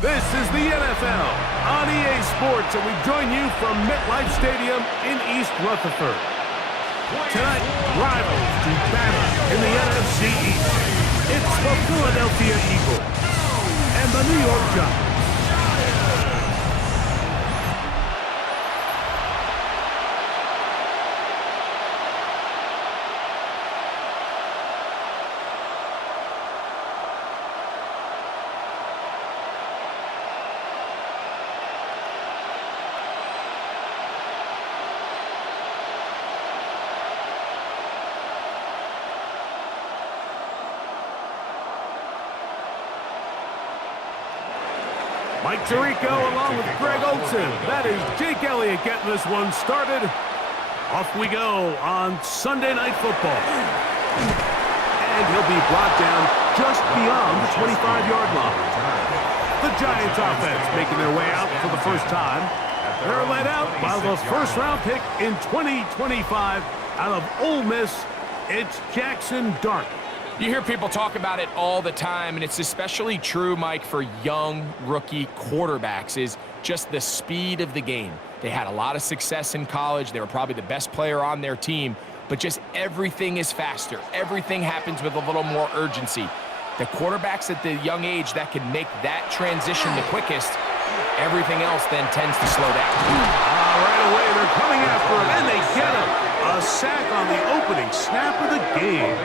This is the NFL on EA Sports, and we join you from MetLife Stadium in East Rutherford. Tonight, rivals do battle in the NFC East. It's the Philadelphia Eagles and the New York Giants. Mike Tirico along with Greg Olson. That is Jake Elliott getting this one started. Off we go on Sunday Night Football. And he'll be brought down just beyond the 25-yard line. The Giants offense making their way out for the first time. They're led out by the first-round pick in 2025 out of Ole Miss. It's Jackson Dart. You hear people talk about it all the time, and it's especially true, Mike, for young rookie quarterbacks, is just the speed of the game. They had a lot of success in college. They were probably the best player on their team, but just everything is faster. Everything happens with a little more urgency. The quarterbacks at the young age that can make that transition the quickest, everything else then tends to slow down. Right away, they're coming after him, and they get him. A sack on the opening snap of the game.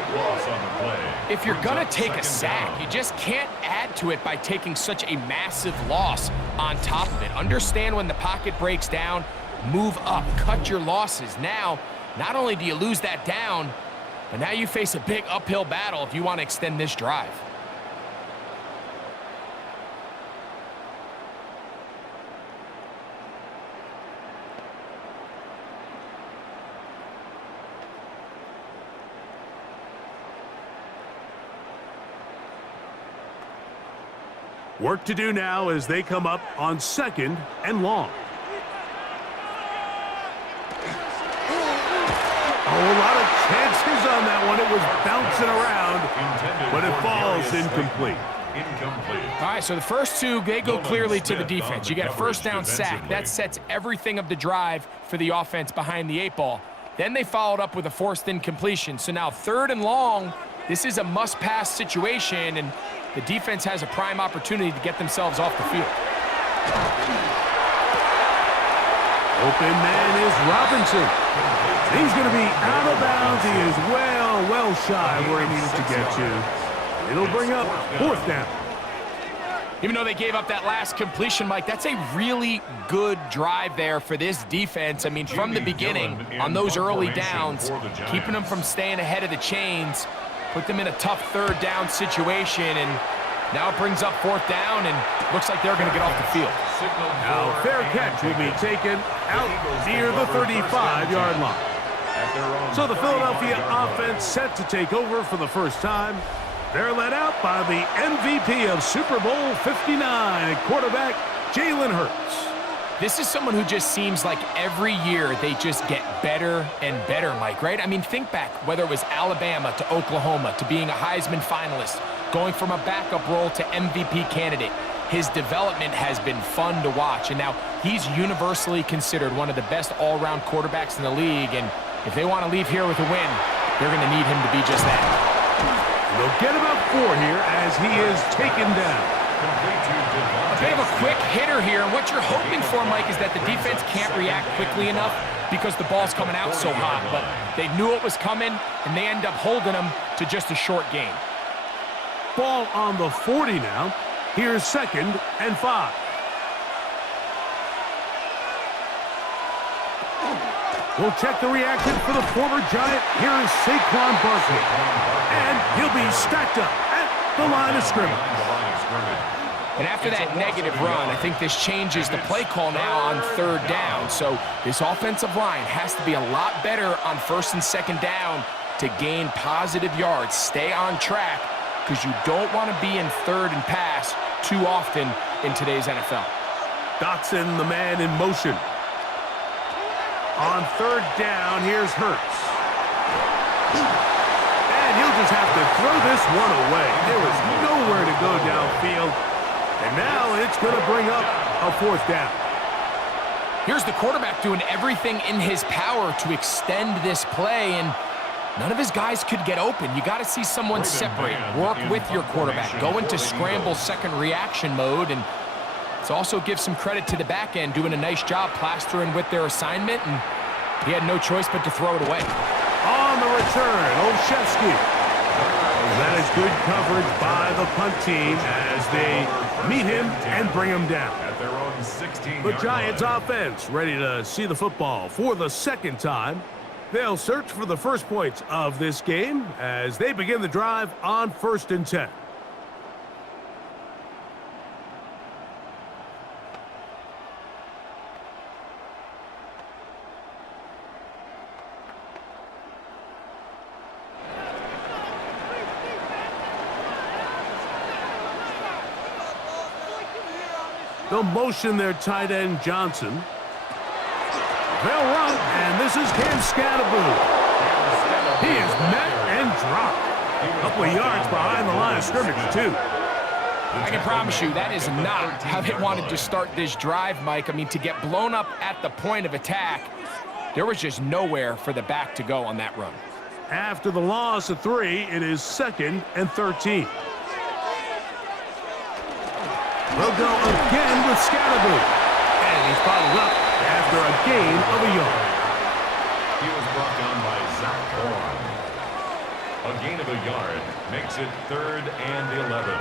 If you're going to take a sack, you just can't add to it by taking such a massive loss on top of it. Understand when the pocket breaks down, move up, cut your losses. Now, not only do you lose that down, but now you face a big uphill battle if you want to extend this drive. Work to do now as they come up on 2nd and long. A lot of chances on that one. It was bouncing around, but it falls incomplete. All right, so the first two, they go clearly to the defense. You got a first down sack. That sets everything of the drive for the offense behind the 8 ball. Then they followed up with a forced incompletion. So now 3rd and long, this is a must-pass situation, and the defense has a prime opportunity to get themselves off the field. Open man is Robinson. He's going to be out of bounds. He is well shy where he needs to get to. It'll bring up 4th down. Even though they gave up that last completion, Mike, that's a really good drive there for this defense. I mean, from the beginning, on those early downs, keeping them from staying ahead of the chains, put them in a tough 3rd down situation, and now it brings up 4th down, and looks like they're going to get off the field. Now, fair catch will be taken out near the 35-yard line. So the Philadelphia offense set to take over for the first time. They're led out by the MVP of Super Bowl 59, quarterback Jalen Hurts. This is someone who just seems like every year they just get better and better, Mike, right? I mean, think back, whether it was Alabama to Oklahoma to being a Heisman finalist, going from a backup role to MVP candidate. His development has been fun to watch, and now he's universally considered one of the best all-around quarterbacks in the league, and if they want to leave here with a win, they're going to need him to be just that. They'll get about 4 here as he is taken down. A bit of a quick hitter here, and what you're hoping for, Mike, is that the defense can't react quickly enough because the ball's coming out so hot, but they knew it was coming, and they end up holding them to just a short gain. Ball on the 40 now. Here's 2nd and 5. We'll check the reaction for the former Giant. Here is Saquon Barkley. And he'll be stacked up at the line of scrimmage. And after that negative run, I think this changes the play call now on 3rd down. So this offensive line has to be a lot better on 1st and 2nd down to gain positive yards. Stay on track, because you don't want to be in 3rd and pass too often in today's NFL. Dotson, the man in motion. On 3rd down, here's Hurts. And he'll just have to throw this one away. There was nowhere to go downfield. And now it's going to bring up a fourth down. Here's the quarterback doing everything in his power to extend this play, and none of his guys could get open. You got to see someone separate, work with your quarterback, go into scramble second reaction mode, and let's also give some credit to the back end, doing a nice job plastering with their assignment, and he had no choice but to throw it away. On the return, Olszewski. And that is good coverage by the punt team as they meet him and bring him down. The Giants offense ready to see the football for the second time. They'll search for the first points of this game as they begin the drive on 1st and 10. They'll motion their tight end, Johnson. They'll run, and this is Cam Scatterboot. He is met and dropped. A couple of yards behind the line of scrimmage, too. I can promise you that is not how they wanted to start this drive, Mike. I mean, to get blown up at the point of attack, there was just nowhere for the back to go on that run. After the loss of 3, it is 2nd and 13. They'll go again with Scatterboot. And he's followed up after a gain of a yard. He was brought down by Zach Horn. A gain of a yard makes it 3rd and 11.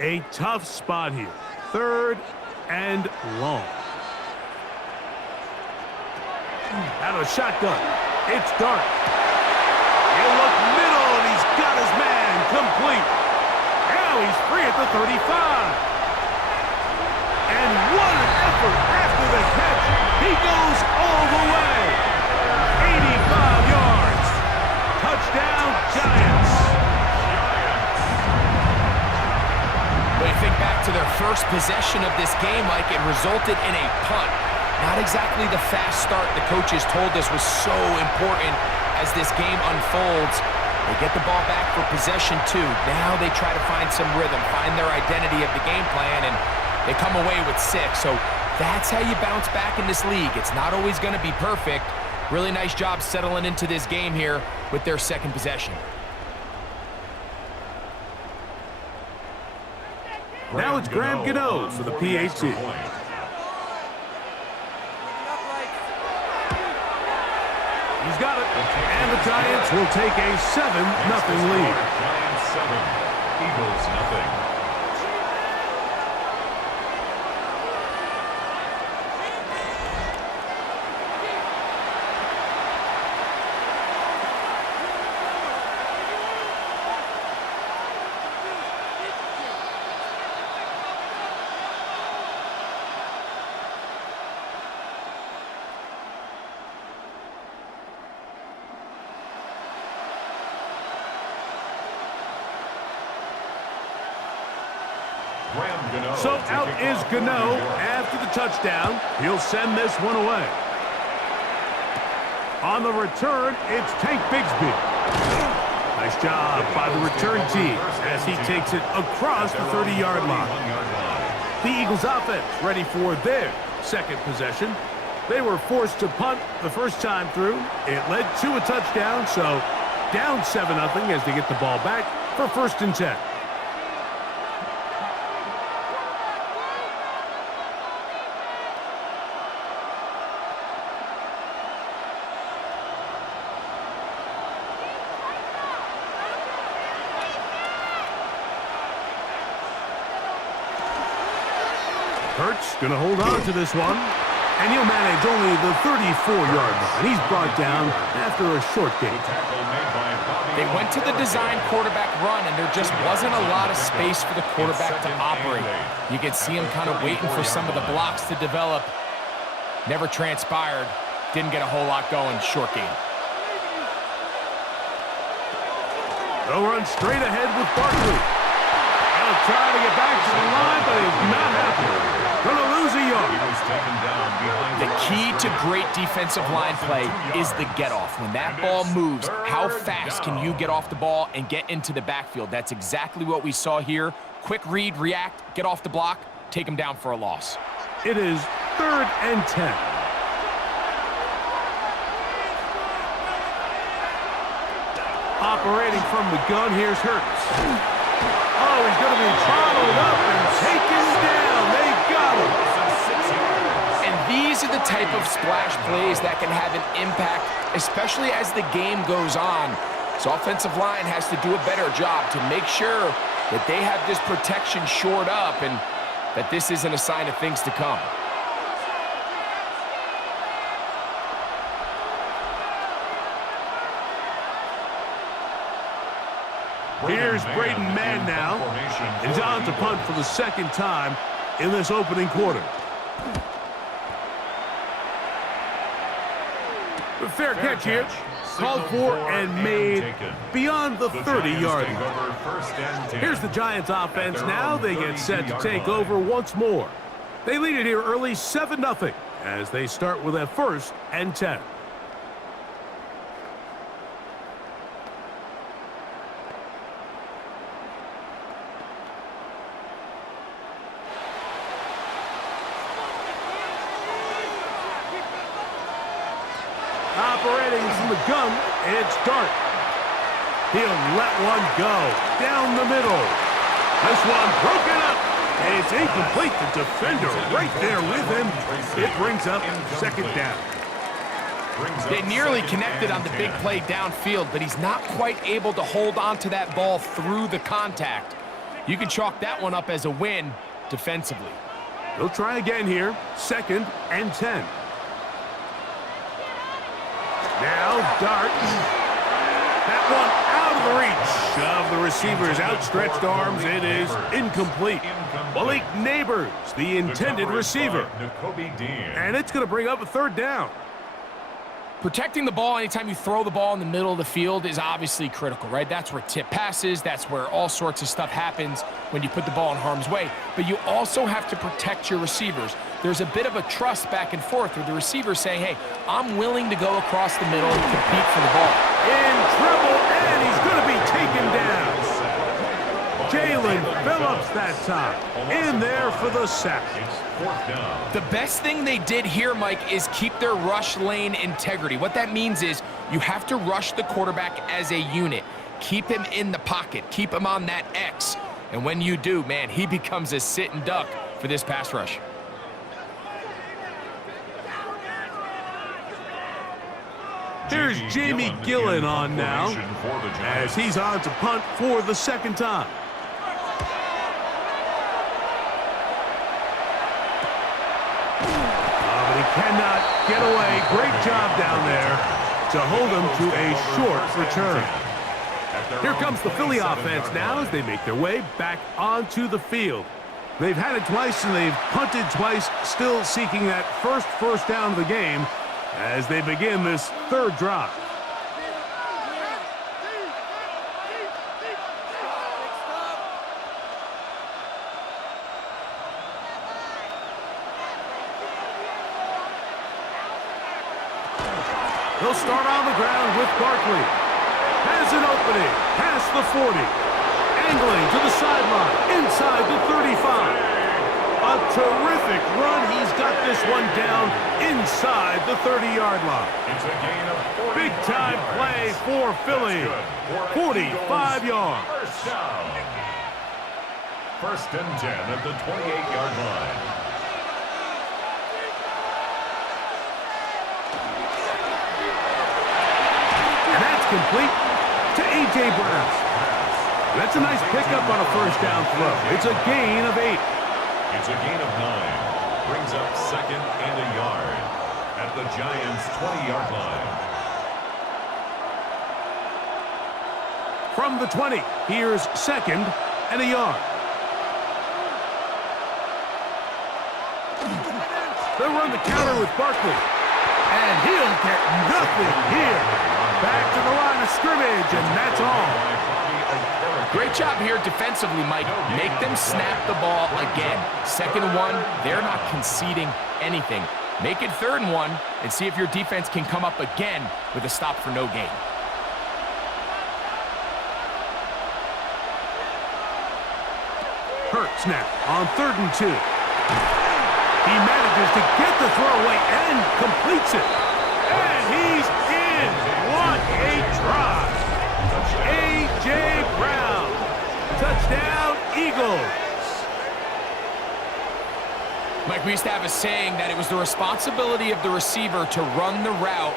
A tough spot here. 3rd and long. Out of shotgun. It's Dart. He'll look middle, and he's got his man complete. Now he's free at the 35. And what an effort after the catch. He goes all the way. 85 yards. Touchdown, Giants. When you think back to their first possession of this game, Mike, it resulted in a punt. Not exactly the fast start the coaches told us was so important as this game unfolds. They get the ball back for possession 2. Now they try to find some rhythm, find their identity of the game plan, and they come away with 6. So that's how you bounce back in this league. It's not always going to be perfect. Really nice job settling into this game here with their second possession. Now it's Graham Gano for the PAT. He's got it. And the Giants will take a 7-0 lead. Giants 7, Eagles nothing. So out is Gano after the touchdown. He'll send this one away. On the return, it's Tank Bigsby. Nice job by the return team as he takes it across the 30-yard line. The Eagles offense ready for their second possession. They were forced to punt the first time through. It led to a touchdown, so down 7-0 as they get the ball back for 1st and 10. Hurts going to hold on to this one, and he'll manage only the 34-yard line. He's brought down after a short gain. They went to the design quarterback run, and there just wasn't a lot of space for the quarterback to operate. You could see him kind of waiting for some of the blocks to develop. Never transpired. Didn't get a whole lot going. Short gain. They'll run straight ahead with Barkley. They'll try to get back to the line, but it's not happening. Going to lose a yard. taken down behind The key to great defensive line play is the get-off. When that ball moves, how fast can you get off the ball and get into the backfield? That's exactly what we saw here. Quick read, react, get off the block, take him down for a loss. It is 3rd and 10. Operating from the gun, here's Hurts. Oh, he's going to be bottled up and taken down. They've got him. And these are the type of splash plays that can have an impact, especially as the game goes on. So offensive line has to do a better job to make sure that they have this protection shored up and that this isn't a sign of things to come. Here's Braden Mann now. He's on to punt for the 2nd time in this opening quarter. Fair catch here. Called for and made beyond the 30-yard line. Here's the Giants offense now. They get set to take over once more. They lead it here early 7-0 as they start with a 1st and 10. Operating from the gun, it's Dart. He'll let one go down the middle. This one broken up. It's incomplete. The defender right there with him. It brings up 2nd down. They nearly connected on the big play downfield, but he's not quite able to hold on to that ball through the contact. You can chalk that one up as a win defensively. He'll try again here. 2nd and 10. Now Dart. That one out of the reach of the receiver's outstretched arms. It is incomplete. Malik Neighbors, the intended receiver. And it's going to bring up a 3rd down. Protecting the ball anytime you throw the ball in the middle of the field is obviously critical, right? That's where tip passes, that's where all sorts of stuff happens when you put the ball in harm's way. But you also have to protect your receivers. There's a bit of a trust back and forth with the receiver saying, hey, I'm willing to go across the middle and compete for the ball. In trouble, and he's going to be taken down. Jalen Phillips that time. In there for the sack. The best thing they did here, Mike, is keep their rush lane integrity. What that means is you have to rush the quarterback as a unit. Keep him in the pocket. Keep him on that X. And when you do, man, he becomes a sit and duck for this pass rush. Here's Jamie Gillen on now as he's on to punt for the 2nd time. But he cannot get away. Great job down there to hold him to a short return. Here comes the Philly offense now as they make their way back onto the field. They've had it twice and they've punted twice, still seeking that first down of the game as they begin this 3rd drive. He'll start on the ground with Barkley. Has an opening, past the 40. Angling to the sideline, inside the 35. A terrific run. He's got this one down inside the 30-yard line. It's a gain of 40 Big-time play for Philly. 45 yards. First down. 1st and 10 at the 28-yard line. And that's complete to A.J. Brown. That's a nice pickup on a 1st down throw. It's a gain of 8. It's a gain of 9. Brings up 2nd and a yard at the Giants' 20-yard line. From the 20, here's 2nd and a yard. They'll run the counter with Barkley. And he'll get nothing here. Back to the line of scrimmage, and that's all. Great job here defensively, Mike. Make them snap the ball again. 2nd and 1, they're not conceding anything. Make it 3rd and 1 and see if your defense can come up again with a stop for no gain. Hurts now on 3rd and 2. He manages to get the throw away and completes it. And he's in. What a drive. A.J. Brown. Touchdown, Eagles. Mike, we used to have a saying that it was the responsibility of the receiver to run the route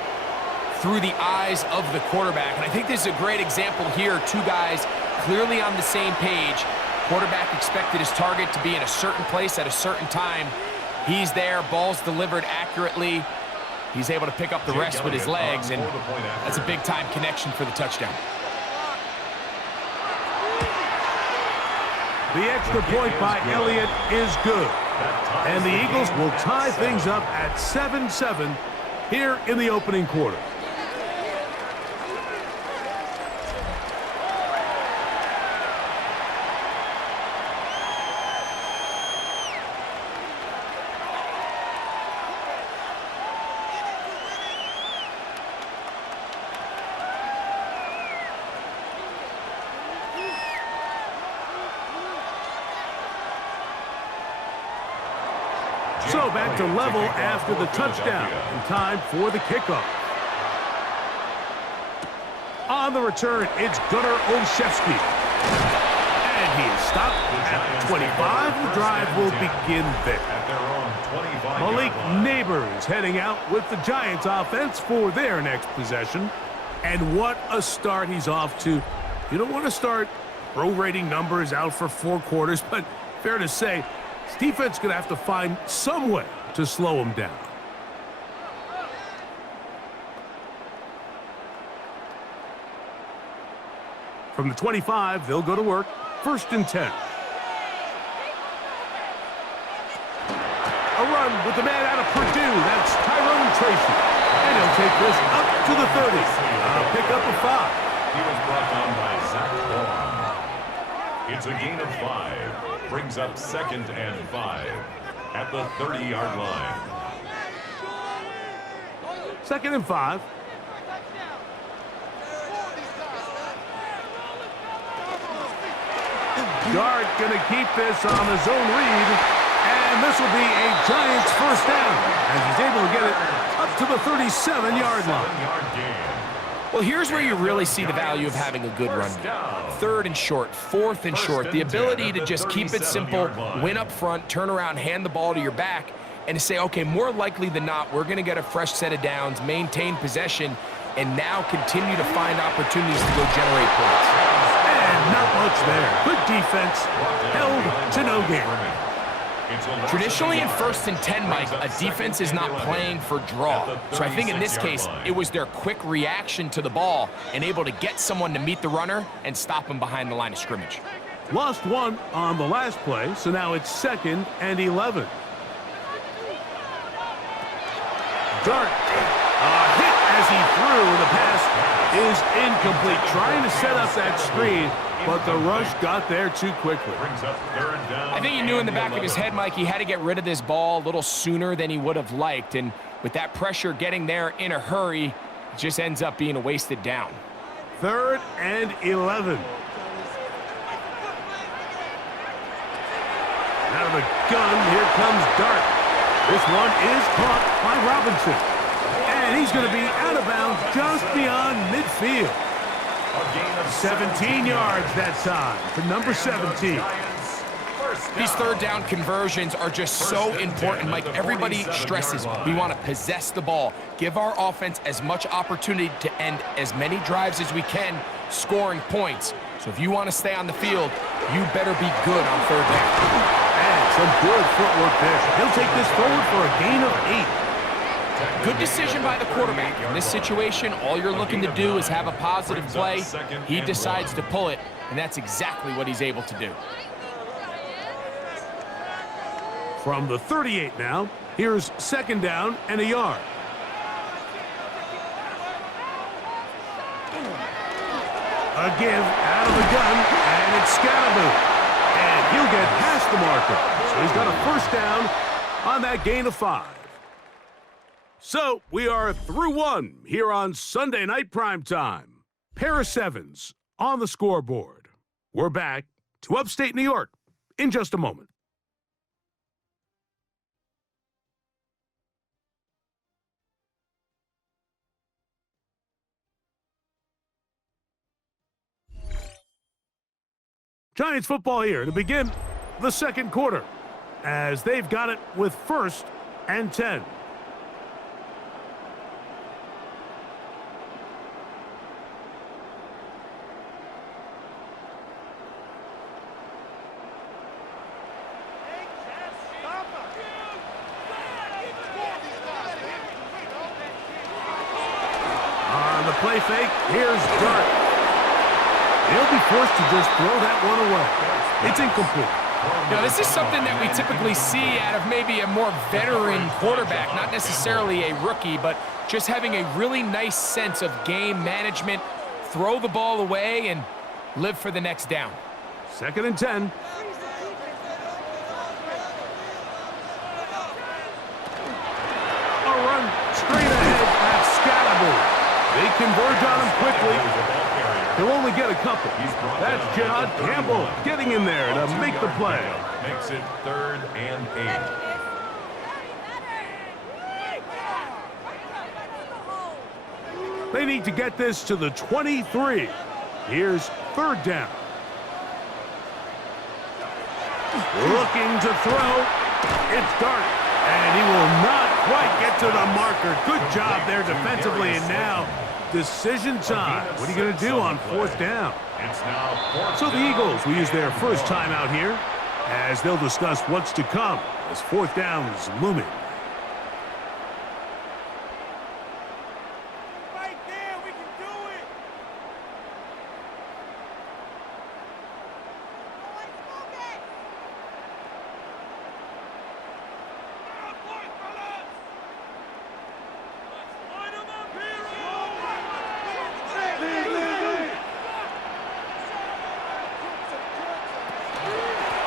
through the eyes of the quarterback. And I think this is a great example here. 2 guys clearly on the same page. Quarterback expected his target to be in a certain place at a certain time. He's there, ball's delivered accurately. He's able to pick up the rest with his legs, and that's a big-time connection for the touchdown. The extra point by Elliott is good. And the Eagles will tie things up at 7-7 here in the opening quarter. So back to level after the touchdown. In time for the kickoff. On the return, it's Gunnar Olszewski. And he is stopped at 25. The drive will begin there. Malik Neighbors heading out with the Giants offense for their next possession. And what a start he's off to. You don't want to start prorating numbers out for 4 quarters, but fair to say, this defense is going to have to find some way to slow him down. From the 25, they'll go to work. 1st and 10. A run with the man out of Purdue. That's Tyrone Tracy. And he'll take this up to the 30. Pick up a 5. He was brought down by Zach Bourne. It's a gain of 5. Brings up 2nd and 5 at the 30-yard line. 2nd and 5. Dart going to keep this on his own read, and this will be a Giants 1st down as he's able to get it up to the 37-yard line. Well, here's where you really see the value of having a good run game. 3rd and short, 4th and short. The ability to just keep it simple, win up front, turn around, hand the ball to your back, and to say, okay, more likely than not, we're going to get a fresh set of downs, maintain possession, and now continue to find opportunities to go generate points. And not much there. Good defense, held to no gain. Traditionally in 1st and 10, Mike, a defense is not playing for draw. So I think in this case, it was their quick reaction to the ball and able to get someone to meet the runner and stop him behind the line of scrimmage. Lost 1 on the last play, so now it's 2nd and 11. Dart, hit as he threw. The pass is incomplete. Trying to set up that screen, but the rush got there too quickly. I think he knew in the back of his head, Mike, he had to get rid of this ball a little sooner than he would have liked. And with that pressure getting there in a hurry, it just ends up being a wasted down. 3rd and 11. Out of the gun, here comes Dart. This one is caught by Robinson. And he's going to be out of bounds just beyond midfield. 17 yards that time for number 17. These 3rd down conversions are just so important, Mike. Everybody stresses we want to possess the ball, give our offense as much opportunity to end as many drives as we can, scoring points. So if you want to stay on the field, you better be good on 3rd down. And some good footwork there. He'll take this forward for a gain of 8. Good decision by the quarterback. In this situation, all you're looking to do is have a positive play. He decides to pull it, and that's exactly what he's able to do. From the 38 now, here's 2nd down and a yard. A give out of the gun, and it's Scatterboo. And he'll get past the marker. So he's got a first down on that gain of 5. So we are through 1 here on Sunday Night Primetime. Pair of 7s on the scoreboard. We're back to upstate New York in just a moment. Giants football here to begin the second quarter as they've got it with 1st and 10. On the play fake, here's Dart. He'll be forced to just throw that one away. It's incomplete. Now, this is something that we typically see out of maybe a more veteran quarterback, not necessarily a rookie, but just having a really nice sense of game management, throw the ball away, and live for the next down. 2nd and 10. A run straight ahead at Scatterboo. They converge on him quickly. He'll only get a couple. That's Jihad Campbell getting in there to make the play. Makes it 3rd and 8. They need to get this to the 23. Here's 3rd down. Looking to throw. It's Dart. And he will not quite get to the marker. Good job there defensively. And now decision time. What are you going to do on 4th down? So the Eagles will use their first timeout here as they'll discuss what's to come as 4th down is looming. Right there, we can do it.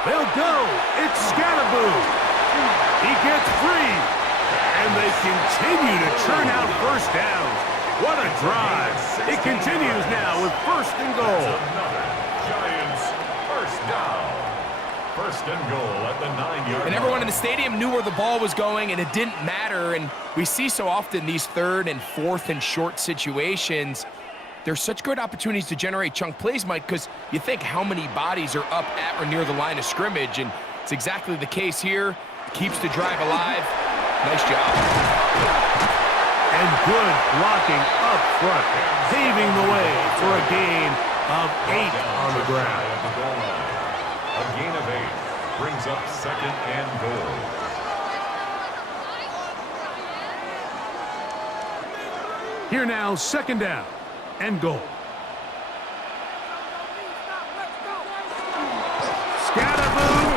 They'll go. It's Scatterboo. He gets free. And they continue to churn out first downs. What a drive. It continues now with 1st and goal. Giants first down. 1st and goal at the 9-yard line. And everyone in the stadium knew where the ball was going, and it didn't matter. And we see so often these 3rd and 4th and short situations. There's such good opportunities to generate chunk plays, Mike, because you think how many bodies are up at or near the line of scrimmage, and it's exactly the case here. Keeps the drive alive. Nice job. And good blocking up front, paving the way for a gain of 8 on the ground. A gain of 8 brings up 2nd and goal. Here now, 2nd down and goal. Scatterboo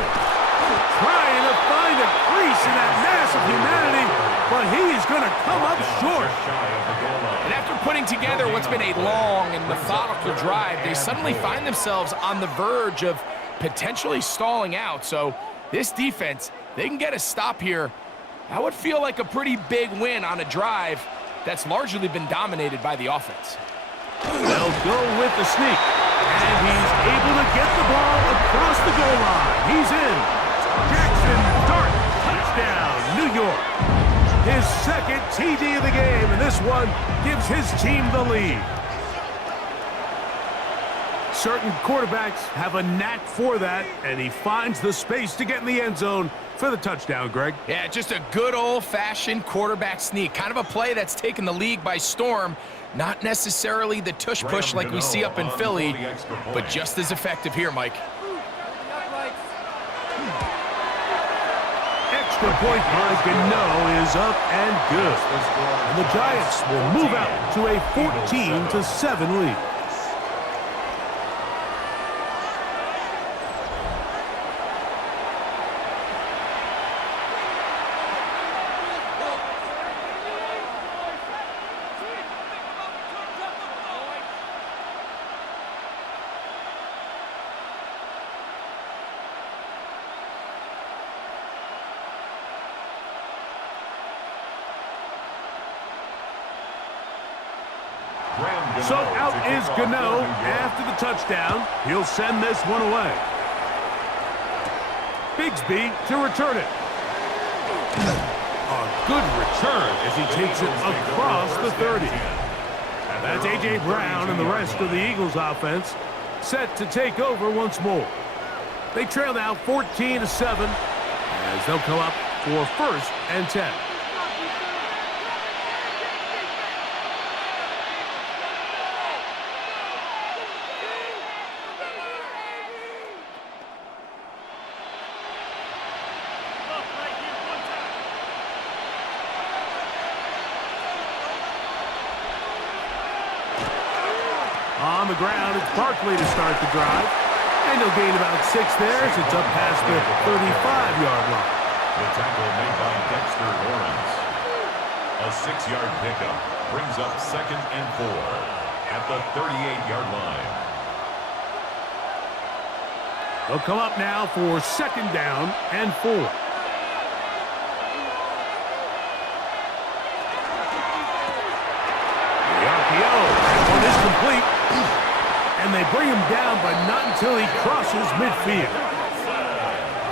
trying to find a crease in that mass of humanity, but he's going to come up short. And after putting together what's been a long and methodical drive, they suddenly find themselves on the verge of potentially stalling out. So this defense, they can get a stop here. That would feel like a pretty big win on a drive that's largely been dominated by the offense. They'll go with the sneak, and he's able to get the ball across the goal line. He's in. Jackson Dart, touchdown, New York. His 2nd TD of the game, and this one gives his team the lead. Certain quarterbacks have a knack for that, and he finds the space to get in the end zone for the touchdown, Greg. Yeah, just a good old-fashioned quarterback sneak. Kind of a play that's taken the league by storm. Not necessarily the tush-push like we see up in Philly, but just as effective here, Mike. Extra point by Gano is up and good. And the Giants will move out to a 14-7 lead. So out is Gano after the touchdown. He'll send this one away. Bigsby to return it. A good return as he takes it across the 30. That's A.J. Brown and the rest of the Eagles offense set to take over once more. They trail now 14-7 as they'll come up for 1st and 10. On the ground, it's Barkley to start the drive. And he'll gain about 6 there as it's up past the 35-yard line. The tackle made by Dexter Lawrence. A 6-yard pickup brings up 2nd and 4 at the 38-yard line. They'll come up now for 2nd down and 4. The RPO, that one is complete. And they bring him down, but not until he crosses midfield.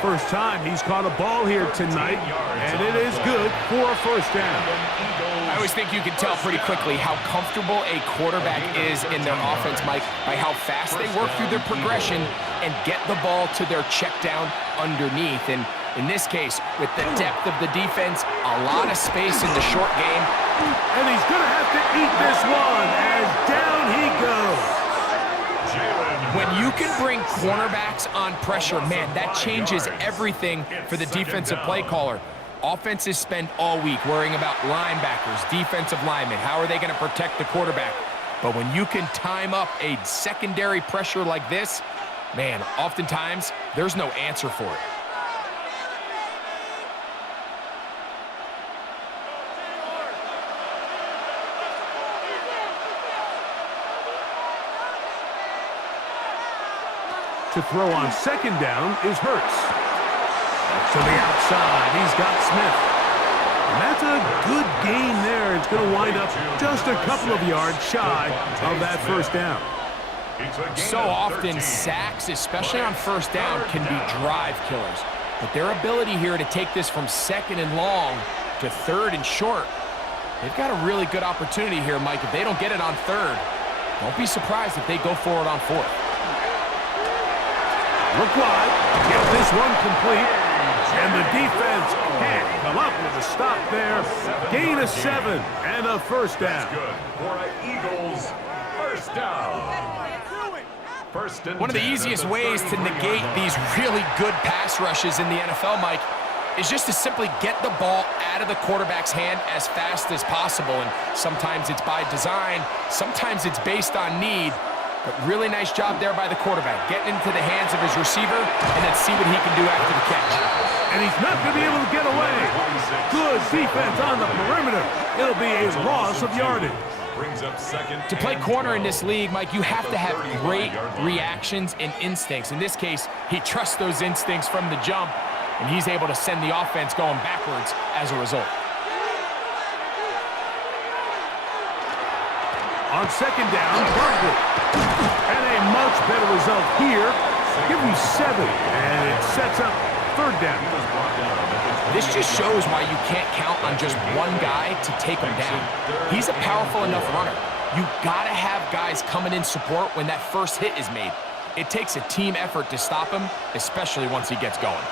First time he's caught a ball here tonight, and it is good for a 1st down. I always think you can tell pretty quickly how comfortable a quarterback is in their offense, Mike, by how fast they work through their progression and get the ball to their check down underneath. And in this case, with the depth of the defense, a lot of space in the short game. And he's going to have to eat this one as down he goes. When you can bring cornerbacks on pressure, man, that changes everything for the defensive play caller. Offenses spend all week worrying about linebackers, defensive linemen. How are they going to protect the quarterback? But when you can time up a secondary pressure like this, man, oftentimes there's no answer for it. To throw on 2nd down is Hurts. To the outside, he's got Smith. And that's a good gain there. It's going to wind up just a couple of yards shy of that 1st down. So often, sacks, especially on 1st down, can be drive killers. But their ability here to take this from 2nd and long to 3rd and short, they've got a really good opportunity here, Mike. If they don't get it on 3rd, don't be surprised if they go for it on 4th. Look wide, get this one complete, and the defense can't come up with a stop there. Gain of 7 and a 1st down. Good for an Eagles 1st down. One of the easiest ways to negate these really good pass rushes in the NFL, Mike, is just to simply get the ball out of the quarterback's hand as fast as possible. And sometimes it's by design, sometimes it's based on need. But really nice job there by the quarterback, getting into the hands of his receiver, and then see what he can do after the catch. And he's not going to be able to get away. Good defense on the perimeter. It'll be a loss of yardage. To play corner in this league, Mike, you have to have great reactions and instincts. In this case, he trusts those instincts from the jump, and he's able to send the offense going backwards as a result. On 2nd down, Barkley. And a much better result here. Give him 7, and it sets up 3rd down. This just shows why you can't count on just one guy to take him down. He's a powerful enough runner. You gotta have guys coming in support when that 1st hit is made. It takes a team effort to stop him, especially once he gets going.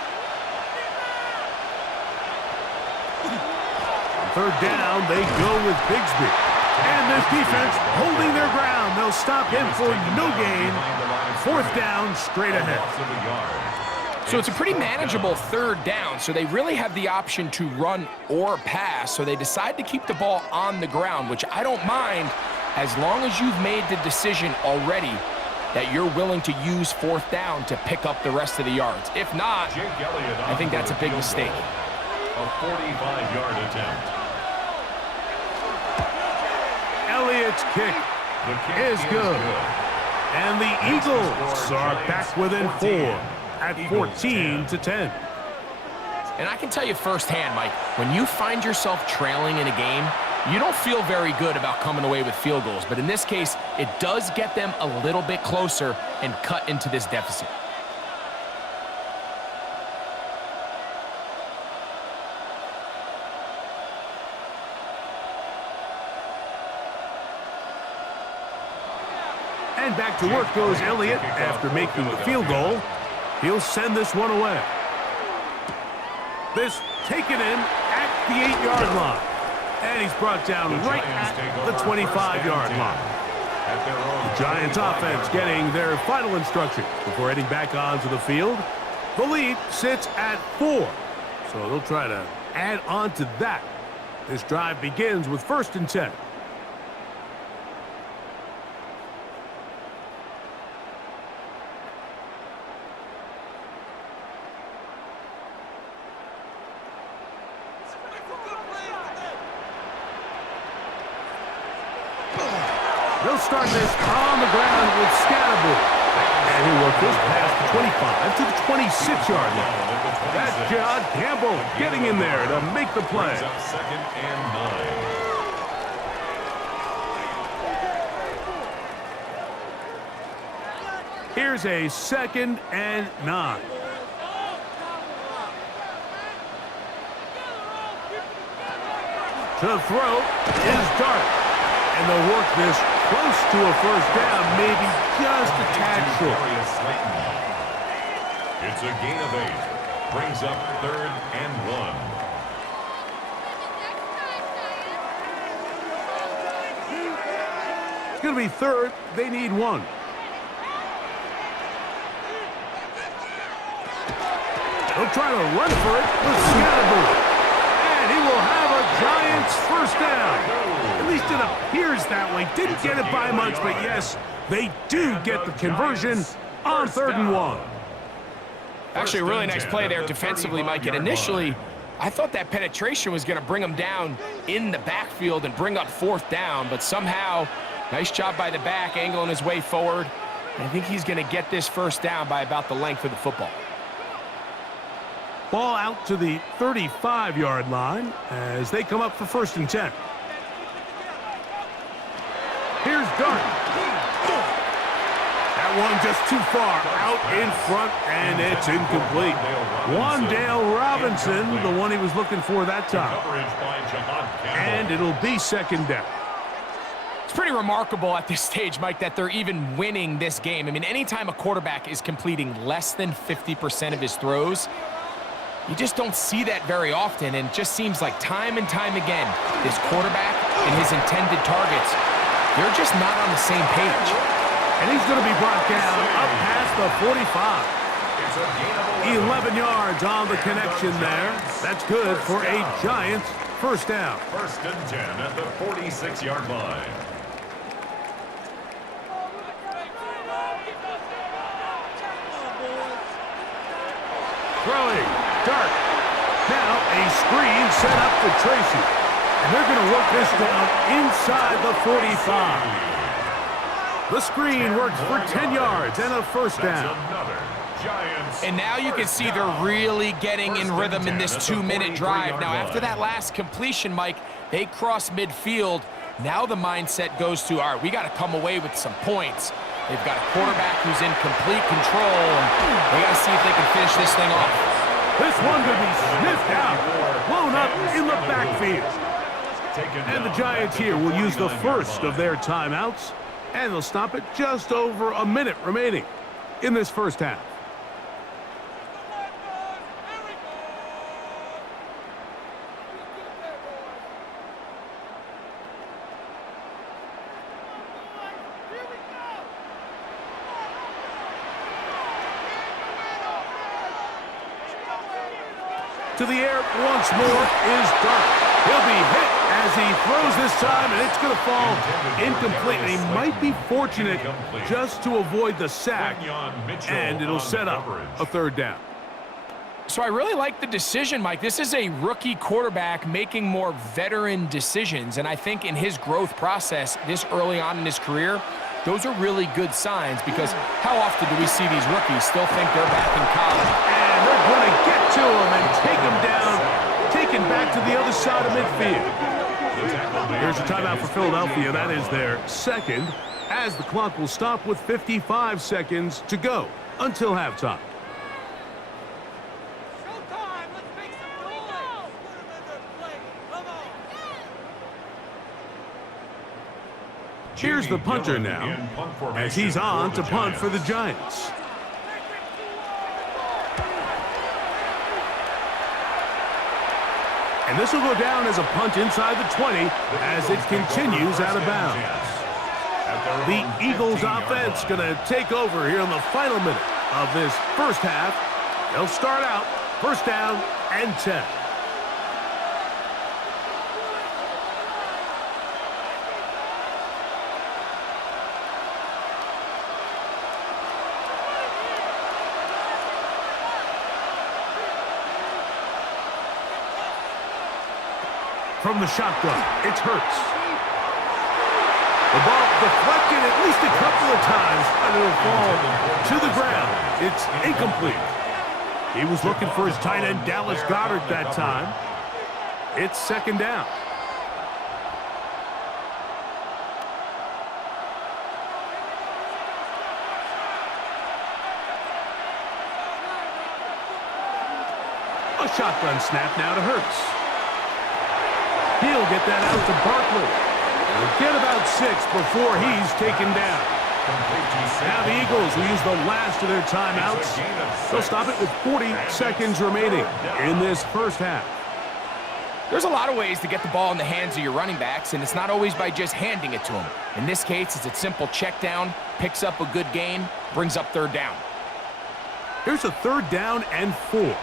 On 3rd down, they go with Bigsby. And this defense holding their ground. They'll stop him for no gain. 4th down, straight ahead. So it's a pretty manageable 3rd down, so they really have the option to run or pass, so they decide to keep the ball on the ground, which I don't mind as long as you've made the decision already that you're willing to use 4th down to pick up the rest of the yards. If not, I think that's a big mistake. A 45-yard attempt. Elliott's kick is good. And the Eagles are back within 4 at 14-10. And I can tell you firsthand, Mike, when you find yourself trailing in a game, You don't feel very good about coming away with field goals, but in this case, it does get them a little bit closer and cut into this deficit. And back to work goes Elliott after making the field goal. He'll send this one away. This taken in at the 8-yard line. And he's brought down right at the 25-yard line. The Giants offense getting their final instructions before heading back onto the field. The lead sits at 4. So they'll try to add on to that. This drive begins with 1st and 10. They'll start this on the ground with Scatterbury. And he'll work this past the 25 to the 26-yard line. That's John Campbell getting in there to make the play. 2nd and 9. Here's a 2nd and 9. To throw is Dart. And they'll work this close to a 1st down, maybe just a tad short. It's a gain of 8. Brings up 3rd and 1. It's going to be 3rd. They need 1. They'll try to run for it with Scatterbury. And he will have a Giants 1st down. At least it appears that way. Didn't get it by much, but yes, they do get the conversion on 3rd and 1. Actually, a really nice play there defensively, Mike. And initially, I thought that penetration was going to bring him down in the backfield and bring up 4th down, but somehow, nice job by the back, angling his way forward. I think he's going to get this 1st down by about the length of the football. Ball out to the 35-yard line as they come up for 1st and 10. Here's Dart. That one just too far out in front, and it's incomplete. Wandale Robinson, the one he was looking for that time. And it'll be 2nd down. It's pretty remarkable at this stage, Mike, that they're even winning this game. I mean, anytime a quarterback is completing less than 50% of his throws, you just don't see that very often, and it just seems like time and time again, this quarterback and his intended targets, they're just not on the same page. And he's going to be brought down up past the 45. 11 yards on the connection there. That's good for a Giants 1st down. 1st and 10 at the 46-yard line. Throwing. Dart. Now a screen set up for Tracy. And they're going to work this down inside the 45. The screen works for 10 yards and a 1st down. And now you can see they're really getting in rhythm in this 2-minute drive. Now, after that last completion, Mike, they cross midfield. Now the mindset goes to, all right, we got to come away with some points. They've got a quarterback who's in complete control, and they got to see if they can finish this thing off. This one could be sniffed out, blown up in the backfield. And the Giants here will use the 1st of their timeouts, and they'll stop it just over a minute remaining in this 1st half. To the air once more is Dart. He'll be hit as he throws this time, and it's going to fall incomplete. And he might be fortunate just to avoid the sack, and it'll set up a 3rd down. So I really like the decision, Mike. This is a rookie quarterback making more veteran decisions, and I think in his growth process this early on in his career, those are really good signs, because how often do we see these rookies still think they're back in college? And they're going to get to him and take him down, taken back to the other side of midfield. The tackle made. Here's a timeout for Philadelphia. That is their second, as the clock will stop with 55 seconds to go until halftime. Showtime! Let's make some noise! Put them in their place. Come on! Here's the punter now, as he's on to punt for the Giants. And this will go down as a punt inside the 20 as it continues out of bounds. The Eagles offense going to take over here in the final minute of this first half. They'll start out first down and 10. From the shotgun, it's Hurts. The ball deflected at least a couple of times, and it'll fall to the ground. It's incomplete. He was looking for his tight end, Dallas Goedert, that time. It's second down. A shotgun snap now to Hurts. He'll get that out to Barkley. He'll get about 6 before he's taken down. Now the Eagles will use the last of their timeouts. They'll stop it with 40 seconds remaining in this first half. There's a lot of ways to get the ball in the hands of your running backs, and it's not always by just handing it to them. In this case, it's a simple check down, picks up a good gain, brings up third down. Here's a third down and 4.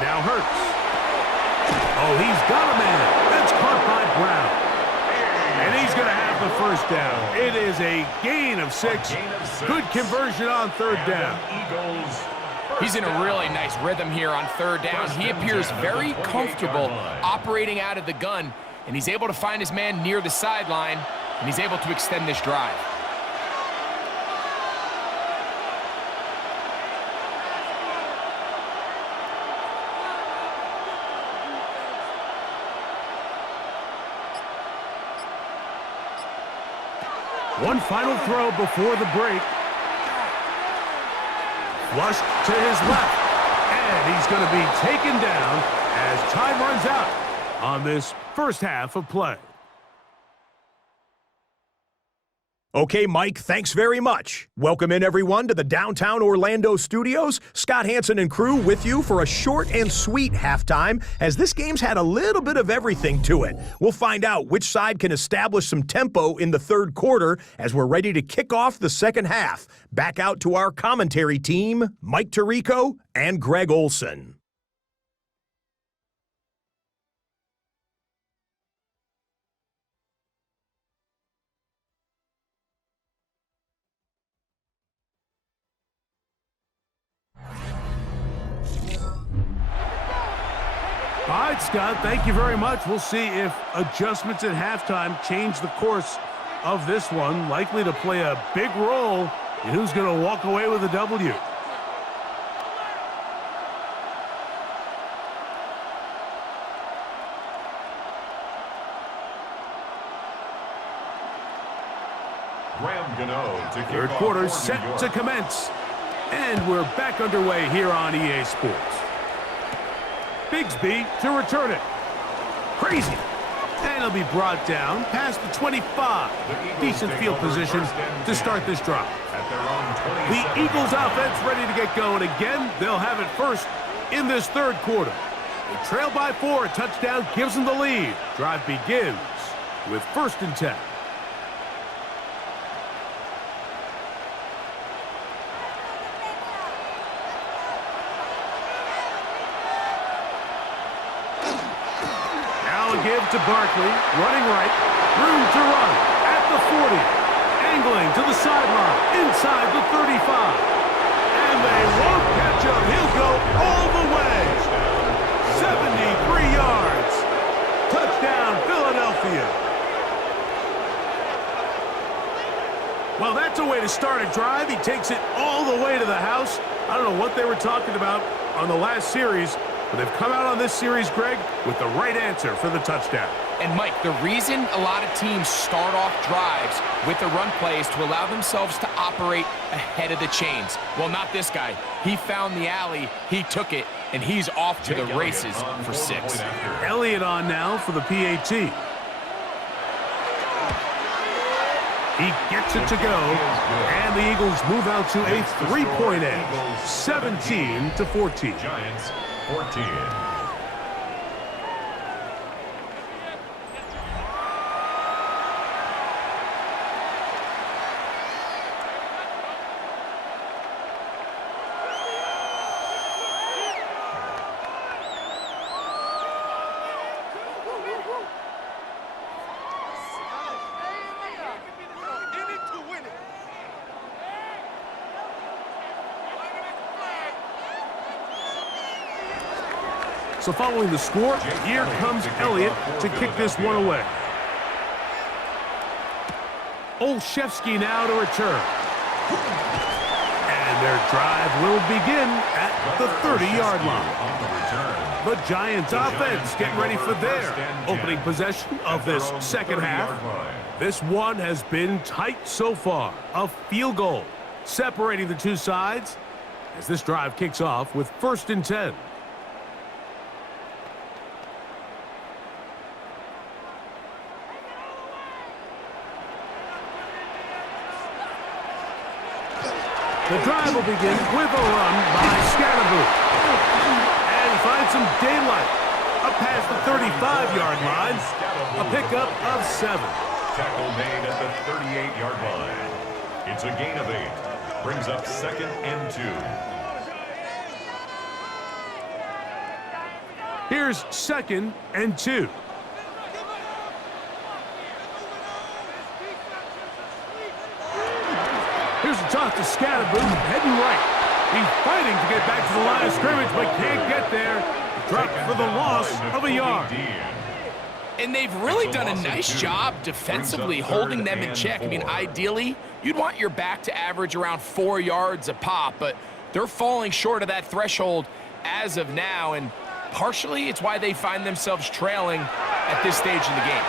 Now Hurts. Oh, he's got a man. That's caught by Brown. And he's going to have the first down. It is a gain of 6. Good conversion on third down. He's in a really nice rhythm here on third down. He appears very comfortable operating out of the gun, and he's able to find his man near the sideline, and he's able to extend this drive. One final throw before the break. Flushed to his left. And he's going to be taken down as time runs out on this first half of play. Okay, Mike, thanks very much. Welcome in, everyone, to the downtown Orlando studios. Scott Hansen and crew with you for a short and sweet halftime, as this game's had a little bit of everything to it. We'll find out which side can establish some tempo in the third quarter as we're ready to kick off the second half. Back out to our commentary team, Mike Tirico and Greg Olson. All right, Scott, thank you very much. We'll see if adjustments at halftime change the course of this one. Likely to play a big role in who's going to walk away with a W. Third quarter set to commence. And we're back underway here on EA Sports. Bigsby to return it. Crazy. And it'll be brought down past the 25. Decent field position to start this drive. The Eagles offense ready to get going again. They'll have it first in this third quarter. They trail by 4. A touchdown gives them the lead. Drive begins with 1st and 10. Give to Barkley, running right, room to run at the 40, angling to the sideline, inside the 35, and they won't catch him. He'll go all the way, 73 yards, touchdown Philadelphia. Well, that's a way to start a drive. He takes it all the way to the house. I don't know what they were talking about on the last series, but they've come out on this series, Greg, with the right answer for the touchdown. And, Mike, the reason a lot of teams start off drives with the run play is to allow themselves to operate ahead of the chains. Well, not this guy. He found the alley, he took it, and he's off to the races for 6. Elliott on now for the PAT. He gets it to go, and the Eagles move out to a 3-point edge, 17-14. Giants 14. So following the score, here comes Elliott to kick this one away. Olszewski now to return. And their drive will begin at the 30-yard line. The Giants offense getting ready for their opening possession of this second half. This one has been tight so far. A field goal separating the two sides as this drive kicks off with 1st and 10. The drive will begin with a run by Scatterboo. And he finds some daylight up past the 35-yard line. A pickup of 7. Tackle made at the 38-yard line. It's a gain of 8. Brings up 2nd and 2. Here's 2nd and 2. Here's a toss to Scatterboo, heading right. He's fighting to get back to the line of scrimmage, but can't get there. Dropped for the loss of a yard. And they've really done a nice job defensively holding them in check. I mean, ideally, you'd want your back to average around 4 yards a pop, but they're falling short of that threshold as of now, and partially it's why they find themselves trailing at this stage in the game.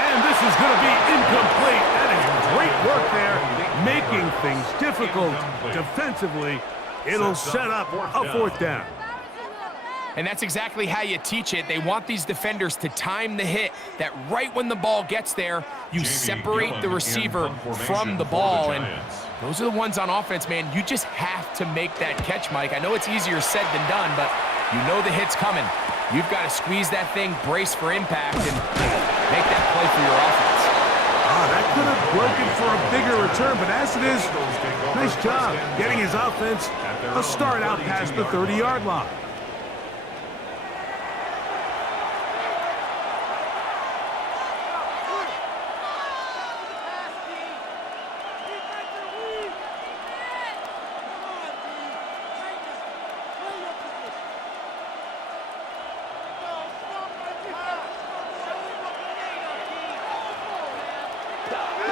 And this is going to be incomplete. That is great work there, making things difficult defensively. It'll set up a 4th down. And that's exactly how you teach it. They want these defenders to time the hit, that right when the ball gets there, you separate the receiver from the ball. And those are the ones on offense, man. You just have to make that catch, Mike. I know it's easier said than done, but you know the hit's coming. You've got to squeeze that thing, brace for impact, and make that play for your offense. That could have broken for a bigger return, but as it is, nice job getting his offense a start out past the 30-yard line.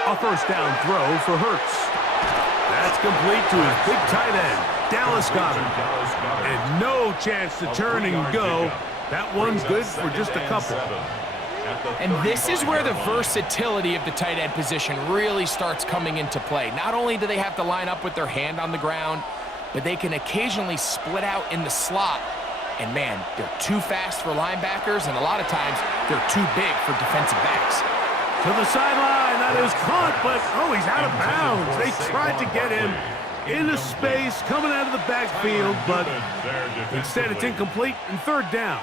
A 1st down throw for Hurts. That's complete to his big tight end, Dallas Goedert. And no chance to turn and go. That one's good for just a couple. And this is where the versatility of the tight end position really starts coming into play. Not only do they have to line up with their hand on the ground, but they can occasionally split out in the slot. And man, they're too fast for linebackers, and a lot of times they're too big for defensive backs. To the sideline, that is caught, but he's out of bounds. They tried to get him into space, coming out of the backfield, but instead it's incomplete and 3rd down.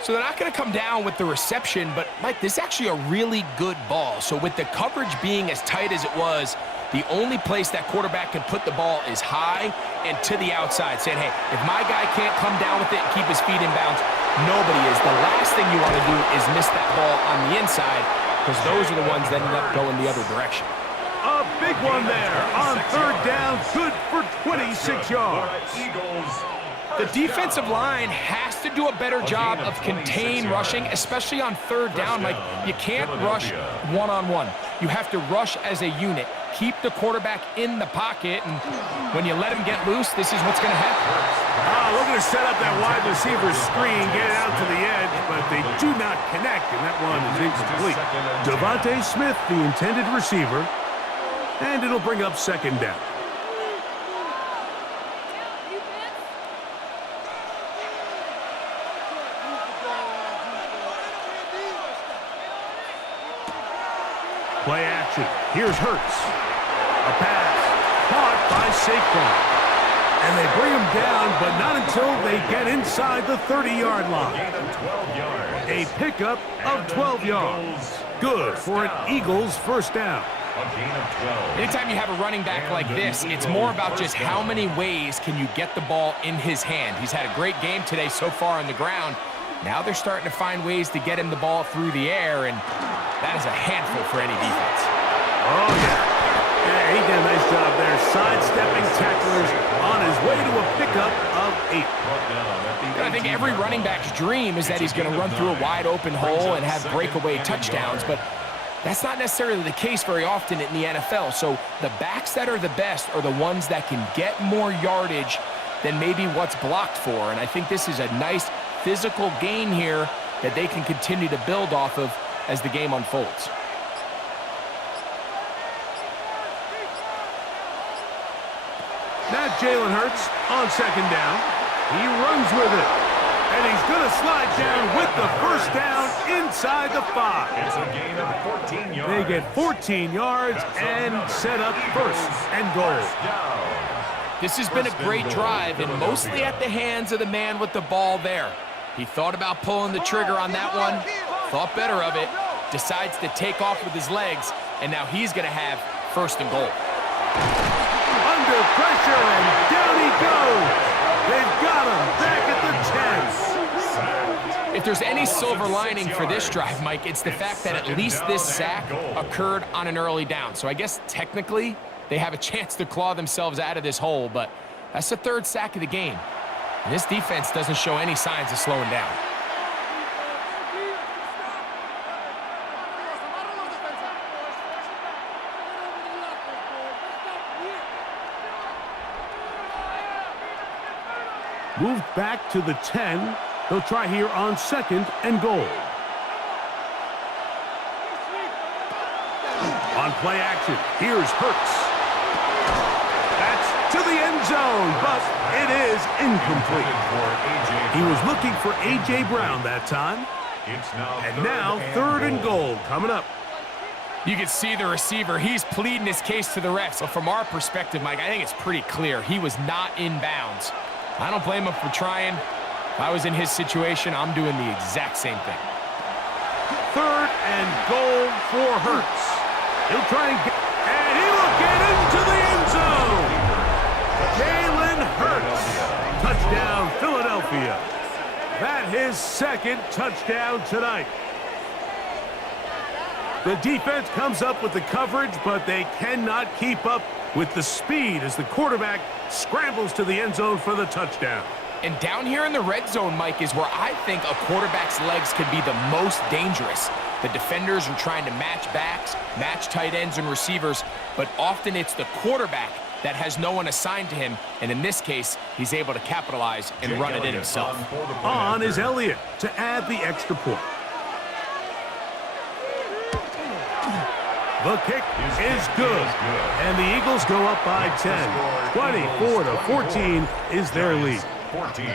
So they're not going to come down with the reception, but Mike, this is actually a really good ball. So with the coverage being as tight as it was, the only place that quarterback can put the ball is high and to the outside, saying, hey, if my guy can't come down with it and keep his feet in bounds, nobody is. The last thing you want to do is miss that ball on the inside, because those are the ones that end up going the other direction. A big one there on 3rd down, good for 26 yards. Eagles The defensive line has to do a better job of contain rushing, especially on third down. Like, you can't rush one-on-one. You have to rush as a unit. Keep the quarterback in the pocket, and when you let him get loose, this is what's going to happen. Looking to set up that wide receiver screen, get it out to the edge, but they do not connect, and that one is incomplete. Devontae Smith, the intended receiver, and it'll bring up second down. Play action. Here's Hurts. A pass caught by Saquon. And they bring him down, but not until they get inside the 30-yard line. A pickup of 12 yards. Good for an Eagles first down. Anytime you have a running back like this, it's more about just how many ways can you get the ball in his hand. He's had a great game today so far on the ground. Now they're starting to find ways to get him the ball through the air, and that is a handful for any defense. Oh, yeah. Yeah, he did a nice job there, sidestepping tacklers on his way to a pickup of 8. I think every running back's dream is that he's going to run through a wide-open hole and have breakaway touchdowns, but that's not necessarily the case very often in the NFL. So the backs that are the best are the ones that can get more yardage than maybe what's blocked for, and I think this is a nice physical gain here that they can continue to build off of as the game unfolds. Now Jalen Hurts on second down. He runs with it. And he's going to slide down with the first down inside the 5. It's a gain of 14 yards. They get 14 yards and set up first and goal. This has been a great drive, and mostly at the hands of the man with the ball there. He thought about pulling the trigger on that one, thought better of it, decides to take off with his legs, and now he's going to have first and goal. Under pressure, and down he goes. They've got him back at the 10. If there's any silver lining for this drive, Mike, it's the fact that at least this sack occurred on an early down. So I guess technically they have a chance to claw themselves out of this hole, but that's the third sack of the game. And this defense doesn't show any signs of slowing down. Moved back to the 10. They'll try here on second and goal. On play action, here's Hurts. That's to the end zone, but it is incomplete. He was looking for A.J. Brown that time. And now third and goal coming up. You can see the receiver. He's pleading his case to the refs. So from our perspective, Mike, I think it's pretty clear. He was not in bounds. I don't blame him for trying. If I was in his situation, I'm doing the exact same thing. Third and goal for Hurts. He'll try and he will get into the end zone. Jalen Hurts. Touchdown, Philadelphia. That his second touchdown tonight. The defense comes up with the coverage, but they cannot keep up with the speed as the quarterback scrambles to the end zone for the touchdown. And down here in the red zone, Mike, is where I think a quarterback's legs can be the most dangerous. The defenders are trying to match backs, match tight ends and receivers, but often it's the quarterback that has no one assigned to him, and in this case, he's able to capitalize and run it in himself. On is Elliott to add the extra point. The kick is good, and the Eagles go up by 10. 24-14 is their lead. 14.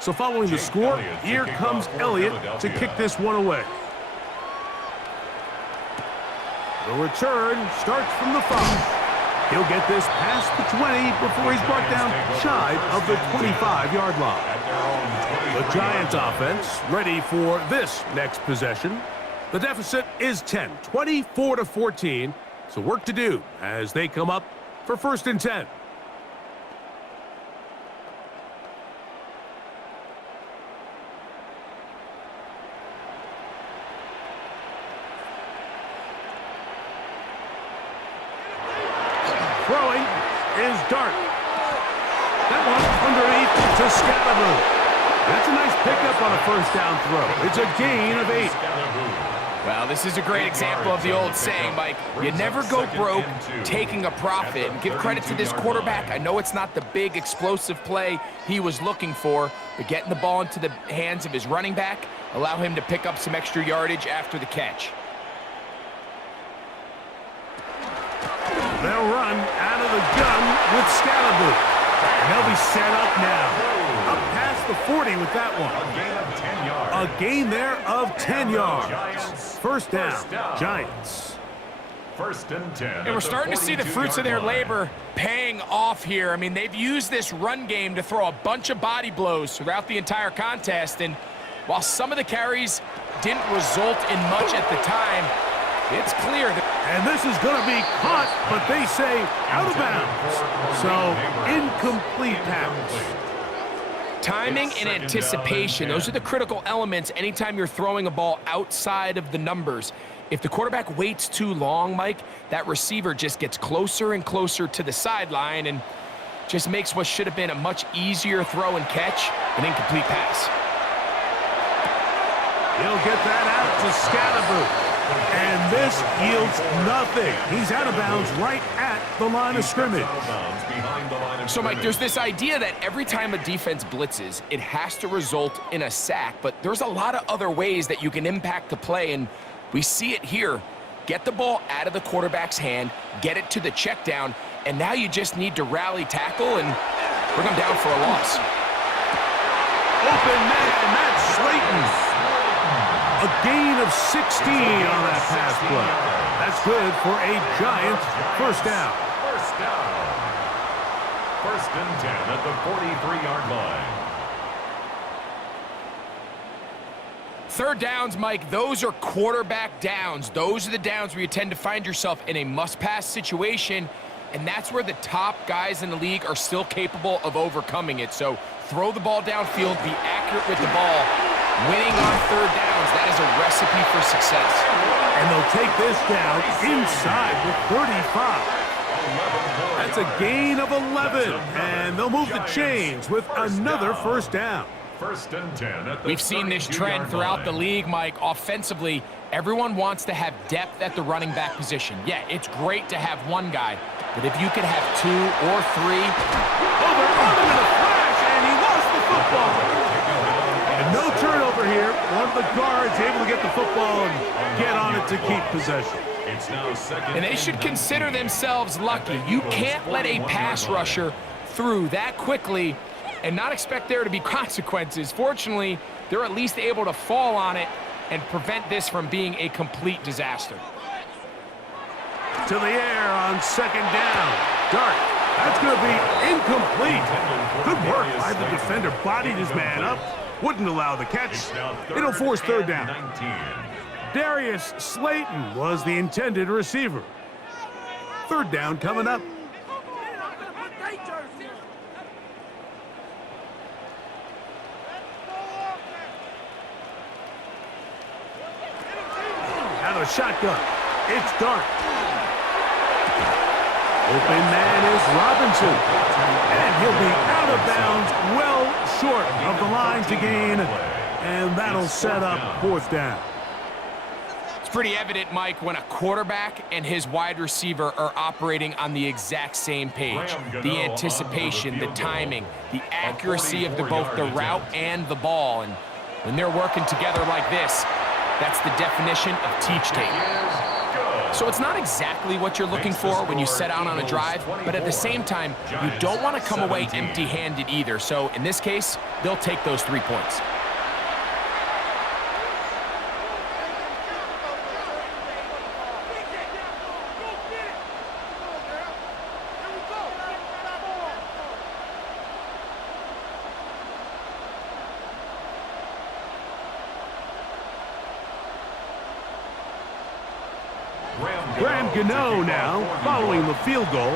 So following the score, here comes Elliott to kick this one away. The return starts from the 5. He'll get this past the 20 before he's brought down shy of the 25-yard line. The Giants offense ready for this next possession. The deficit is 10, 24-14. So work to do as they come up for 1st and 10. Throwing is Dart. That one underneath to Scalaboo. That's a nice pickup on a 1st down throw. It's a gain of 8. Well, this is a great example of the old saying, Mike. You never go broke taking a profit. And give credit to this quarterback. I know it's not the big explosive play he was looking for, but getting the ball into the hands of his running back allow him to pick up some extra yardage after the catch. They'll run out of the gun with Scalaboo. And they'll be set up now. Up past the 40 with that one. A gain there of 10 yards. 1st down, Giants. 1st and 10. And we're starting to see the fruits of their labor paying off here. I mean, they've used this run game to throw a bunch of body blows throughout the entire contest. And while some of the carries didn't result in much at the time, it's clear that... And this is going to be caught, but they say out of bounds. So, incomplete pass. Timing and anticipation, those are the critical elements anytime you're throwing a ball outside of the numbers. If the quarterback waits too long, Mike, that receiver just gets closer and closer to the sideline and just makes what should have been a much easier throw and catch an incomplete pass. He'll get that out to Scalaboo. And this yields nothing. He's out of bounds right at the line of scrimmage. So, Mike, there's this idea that every time a defense blitzes, it has to result in a sack, but there's a lot of other ways that you can impact the play, and we see it here. Get the ball out of the quarterback's hand, get it to the check down, and now you just need to rally tackle and bring them down for a loss. Open man, that's Slayton. A gain of 16 on that pass play. That's good for a Giants 1st down. 1st and 10 at the 43-yard line. 3rd downs, Mike, those are quarterback downs. Those are the downs where you tend to find yourself in a must-pass situation, and that's where the top guys in the league are still capable of overcoming it. So throw the ball downfield, be accurate with the ball. Winning on 3rd downs, that is a recipe for success. And they'll take this down inside the 35. That's a gain of 11, and they'll move the chains with another 1st down. 1st and 10 at the We've seen this trend throughout the league, Mike. Offensively, everyone wants to have depth at the running back position. Yeah, it's great to have one guy, but if you could have 2 or 3... Over in a flash, and he lost the football. And no turnover here. One of the guards able to get the football and get on it to keep possession. It's now 2nd. And they should consider themselves lucky. You can't let a pass rusher through that quickly and not expect there to be consequences. Fortunately, they're at least able to fall on it and prevent this from being a complete disaster. To the air on 2nd down. Dart. That's going to be incomplete. Good work by the defender. Bodied his man up. Wouldn't allow the catch. It'll force 3rd down. 19. Darius Slayton was the intended receiver. 3rd down coming up. Out of the shotgun. It's Dart. Open man is Robinson. And he'll be out of bounds, well short of the line to gain. And that'll set up 4th down. It's pretty evident, Mike, when a quarterback and his wide receiver are operating on the exact same page. The anticipation, the timing, the accuracy of both the route and the ball. And when they're working together like this, that's the definition of teach tape. So it's not exactly what you're looking for when you set out on a drive, but at the same time, you don't want to come away empty-handed either. So in this case, they'll take those 3 points. Graham Gano now, following the field goal.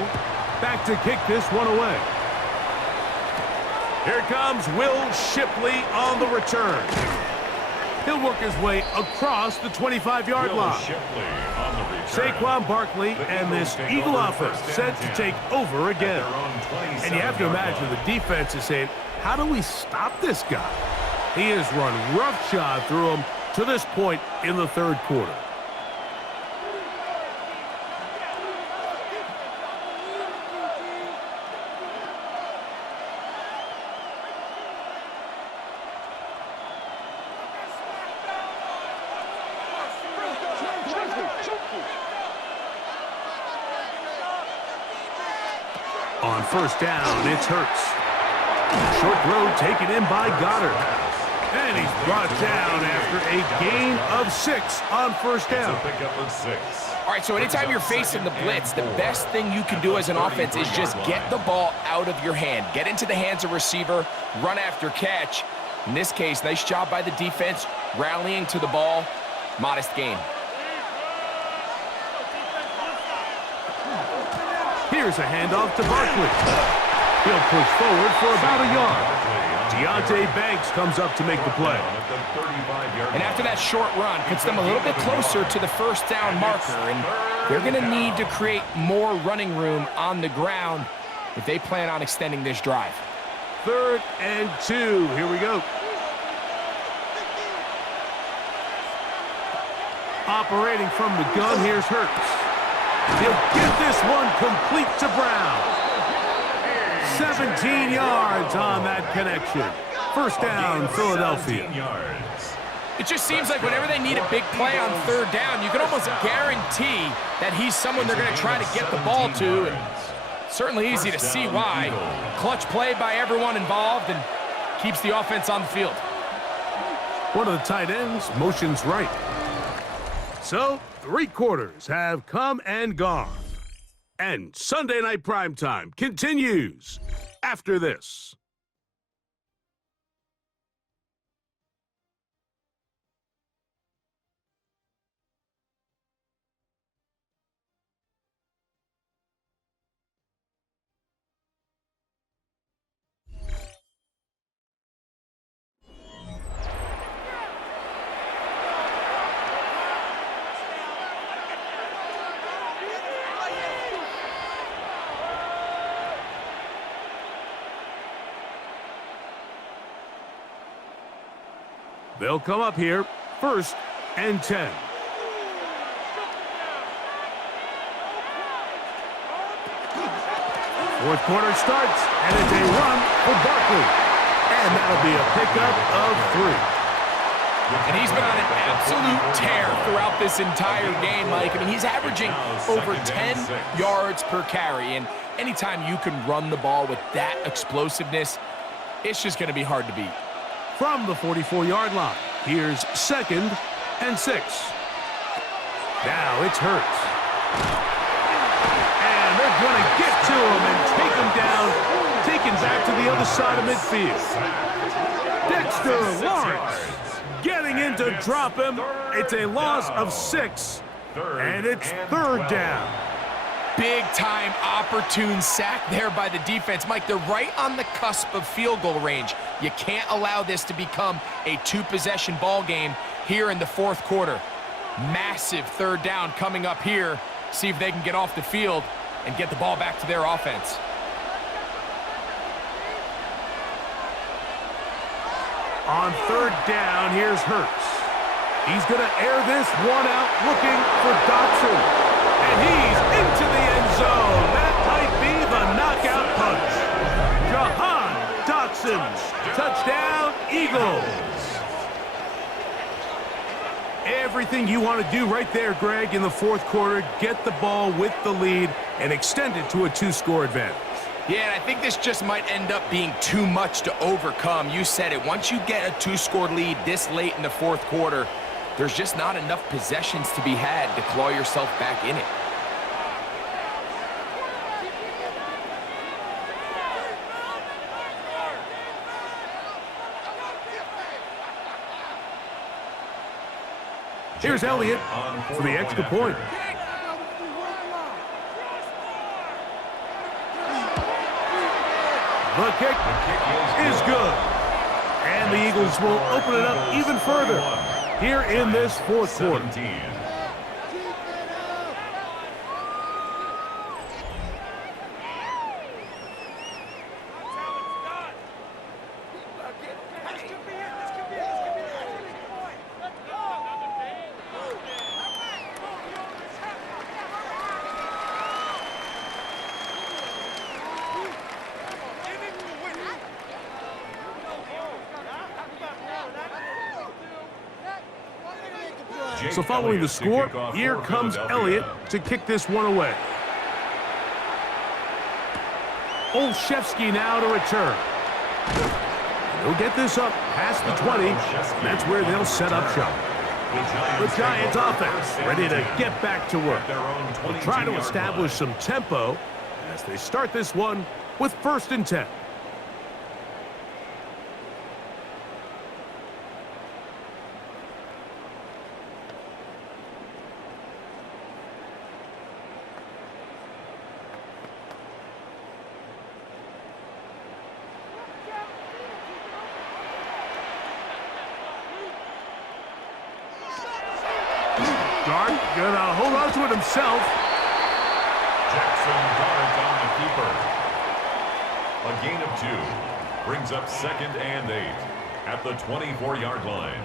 Back to kick this one away. Here comes Will Shipley on the return. He'll work his way across the 25-yard line. Saquon Barkley and this Eagle offense set to take over again. And you have to imagine the defense is saying, how do we stop this guy? He has run roughshod through him to this point in the third quarter. On first down, it's Hurts. Short throw taken in by Goddard. And he's brought down after a gain of 6 on first down. All right, so anytime you're facing the blitz, the best thing you can do as an offense is just get the ball out of your hand. Get into the hands of receiver, run after catch. In this case, nice job by the defense, rallying to the ball. Modest gain. Here's a handoff to Barkley. He'll push forward for about a yard. Deontay Banks comes up to make the play. And after that short run, puts them a little bit closer to the first down marker. And they're going to need to create more running room on the ground if they plan on extending this drive. 3rd and 2. Here we go. Operating from the gun, here's Hurts. He'll get this one complete to Brown. 17 yards on that connection. First down, Philadelphia. It just seems like whenever they need a big play on 3rd down, you can almost guarantee that he's someone they're going to try to get the ball to. And certainly easy to see why. Clutch play by everyone involved and keeps the offense on the field. One of the tight ends motions right. So, 3 quarters have come and gone. And Sunday Night Primetime continues after this. They'll come up here, 1st and 10. Fourth quarter starts, and it's a run for Barkley. And that'll be a pickup of 3. And he's been on an absolute tear throughout this entire game, Mike. I mean, he's averaging over 10 yards per carry. And anytime you can run the ball with that explosiveness, it's just going to be hard to beat. From the 44-yard line, here's 2nd and 6. Now it's Hurts. And they're going to get to him and take him down, taken back to the other side of midfield. Dexter Lawrence getting in to drop him. It's a loss of 6, and it's 3rd down. Big-time opportune sack there by the defense. Mike, they're right on the cusp of field goal range. You can't allow this to become a 2-possession ball game here in the 4th quarter. Massive 3rd down coming up here. See if they can get off the field and get the ball back to their offense. On 3rd down, here's Hurts. He's going to air this one out looking for Dotson. And he's into the end zone. That might be the knockout punch. Jahan Dotson, touchdown, Eagles. Everything you want to do right there, Greg, in the 4th quarter, get the ball with the lead and extend it to a 2-score advantage. Yeah, and I think this just might end up being too much to overcome. You said it. Once you get a 2-score lead this late in the 4th quarter, there's just not enough possessions to be had to claw yourself back in it. Here's Elliott for the extra point. The kick is good. And the Eagles will open it up even further here in this fourth quarter. So following the score, here comes Elliott to kick this one away. Olszewski now to return. He'll get this up past the 20. That's where they'll set up shop. The Giants offense ready to get back to work. They'll try to establish some tempo as they start this one with 1st and 10. Dart gonna hold on to it himself. Jackson Dart on the keeper. A gain of 2 brings up 2nd and 8 at the 24-yard line.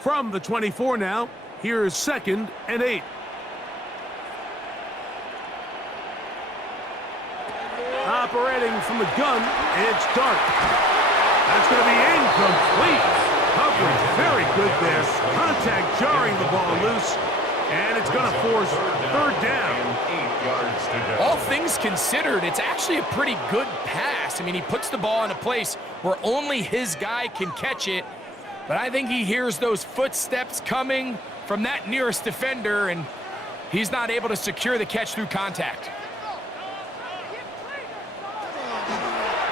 From the 24 now, here's 2nd and 8. Operating from the gun, it's Dart. That's going to be incomplete. Coverage very good there. Contact jarring the ball loose. And it's going to force 3rd down. 8 yards to go. All things considered, it's actually a pretty good pass. I mean, he puts the ball in a place where only his guy can catch it. But I think he hears those footsteps coming from that nearest defender, and he's not able to secure the catch through contact.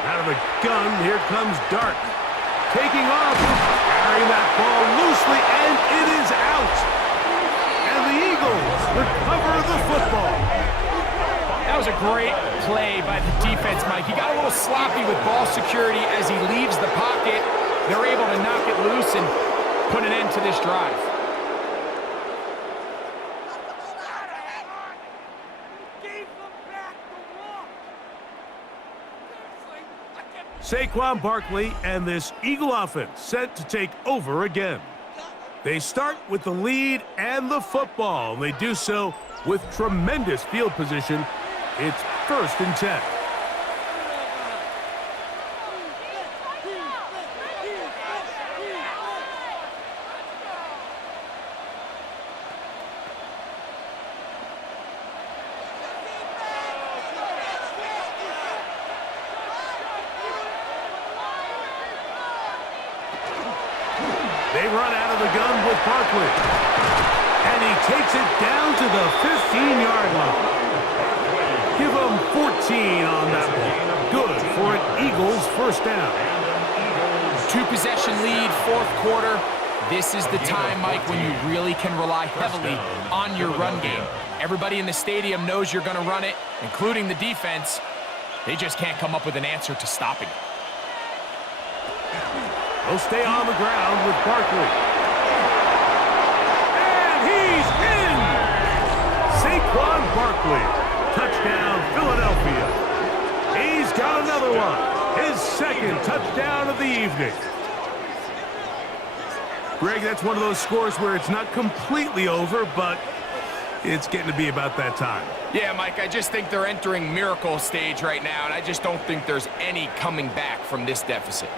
Out of the gun, here comes Dart. Taking off, carrying that ball loosely, and it is out. And the Eagles recover the football. That was a great play by the defense, Mike. He got a little sloppy with ball security as he leaves the pocket. They're able to knock it loose and put an end to this drive. Saquon Barkley and this Eagle offense set to take over again. They start with the lead and the football. They do so with tremendous field position. It's 1st and 10. They run out of the gun with Barkley. And he takes it down to the 15-yard line. Give him 14 on that one. Good for an Eagles 1st down. 2-possession lead, 4th quarter. This is the time, Mike, when you really can rely heavily on your run game. Everybody in the stadium knows you're going to run it, including the defense. They just can't come up with an answer to stopping it. He'll stay on the ground with Barkley. And he's in! Saquon Barkley. Touchdown, Philadelphia. He's got another one. His 2nd touchdown of the evening. Greg, that's one of those scores where it's not completely over, but it's getting to be about that time. Yeah, Mike, I just think they're entering miracle stage right now, and I just don't think there's any coming back from this deficit.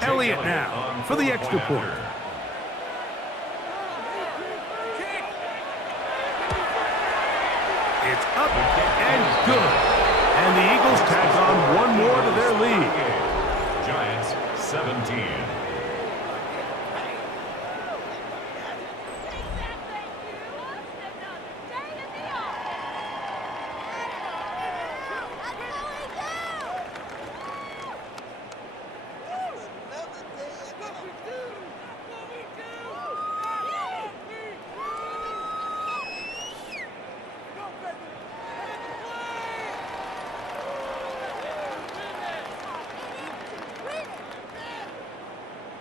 Elliott now for the extra point. It's up and good. And the Eagles tack on one more to their lead. Giants 17.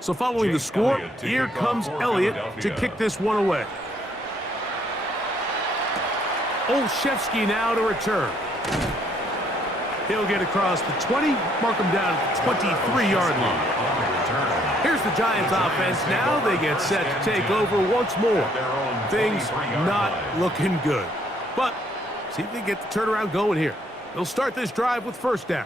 So following the score, here comes Elliott to kick this one away. Olszewski now to return. He'll get across the 20, mark him down at the 23-yard line. Here's the Giants offense. Now they get set to take over once more. Things not looking good. But see if they get the turnaround going here. They'll start this drive with first down.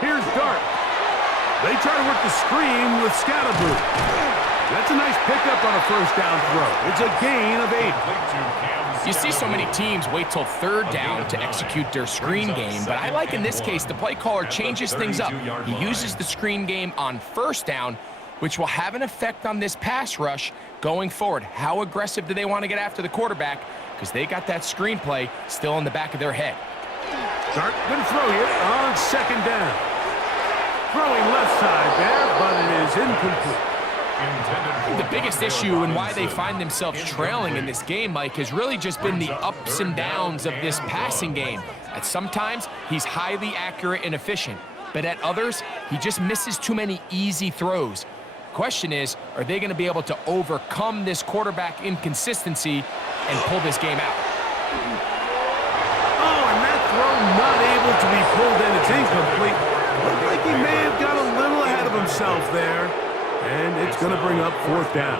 Here's Dart. They try to work the screen with Scatterboo. That's a nice pickup on a first down throw. It's a gain of 8. You see so many teams wait till third down to execute their screen game, but I like in this case the play caller changes things up. He uses the screen game on first down, which will have an effect on this pass rush going forward. How aggressive do they want to get after the quarterback? Because they got that screen play still in the back of their head. Dart going to throw here on second down. Throwing left side there, but it is incomplete. The biggest issue and why they find themselves trailing in this game, Mike, has really just been the ups and downs of this passing game. At sometimes, he's highly accurate and efficient, but at others, he just misses too many easy throws. Question is, are they going to be able to overcome this quarterback inconsistency and pull this game out? Oh, and that throw not able to be pulled in. It's incomplete. Looked like he may have got a little ahead of himself there, and it's going to bring up fourth down.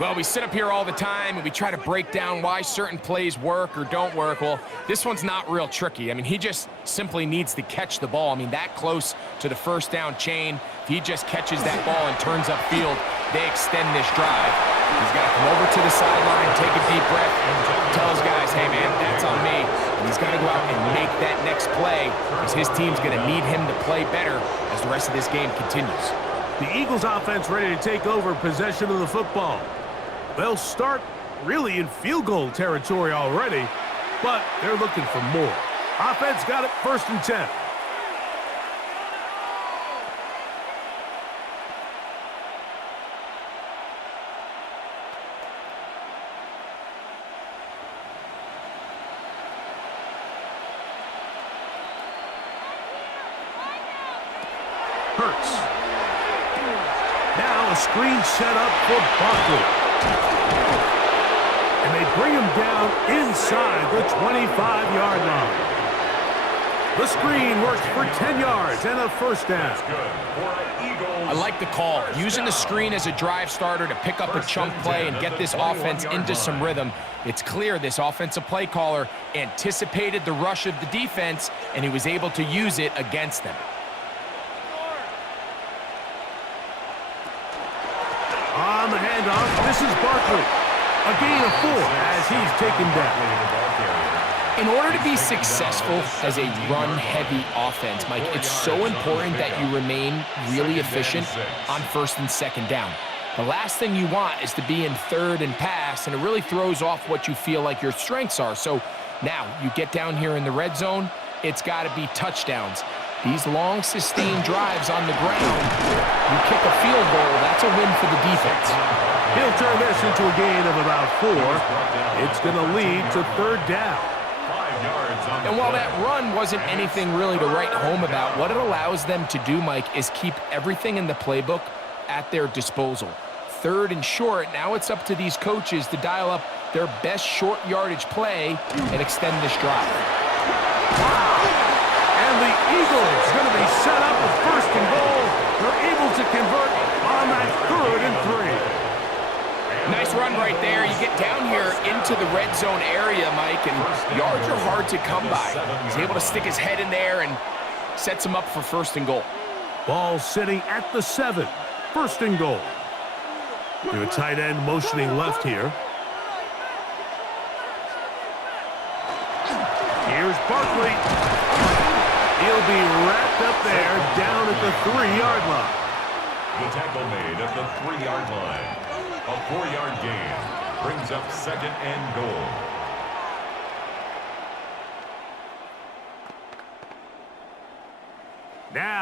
Well, we sit up here all the time and we try to break down why certain plays work or don't work. Well, this one's not real tricky. I mean, he just simply needs to catch the ball. I mean, that close to the first down chain, if he just catches that ball and turns upfield, they extend this drive. He's got to come over to the sideline, take a deep breath, and tell his guys, hey, man, that's on me. And he's got to go out and make that next play because his team's going to need him to play better as the rest of this game continues. The Eagles offense ready to take over possession of the football. They'll start really in field goal territory already, but they're looking for more. Offense got it, 1st and 10. Hurts. Now a screen set up for Barkley. And they bring him down inside the 25-yard line. The screen works for 10 yards and a first down. I like the call. Using the screen as a drive starter to pick up a chunk play and get this offense into some rhythm. It's clear this offensive play caller anticipated the rush of the defense, and he was able to use it against them. On the handoff, this is Barkley. A gain of 4 as he's taken down. In order to be successful as a run-heavy offense, Mike, it's so important that you remain really efficient on 1st and 2nd down. The last thing you want is to be in 3rd and pass, and it really throws off what you feel like your strengths are. So now you get down here in the red zone, it's got to be touchdowns. These long, sustained drives on the ground, you kick a field goal, that's a win for the defense. He'll turn this into a gain of about 4. It's going to lead to 3rd down. And while that run wasn't anything really to write home about, what it allows them to do, Mike, is keep everything in the playbook at their disposal. 3rd and short, now it's up to these coaches to dial up their best short yardage play and extend this drive. And the Eagles going to be set up with 1st and goal. They're able to convert on that 3rd and 3. Nice run right there. You get down here into the red zone area, Mike, and yards are hard to come by. He's able to stick his head in there and sets him up for 1st and goal. Ball sitting at the 7. 1st and goal. Your tight end motioning left here. Here's Barkley. He'll be wrapped up there down at the 3-yard line. The tackle made at the 3-yard line. A 4-yard gain brings up 2nd and goal.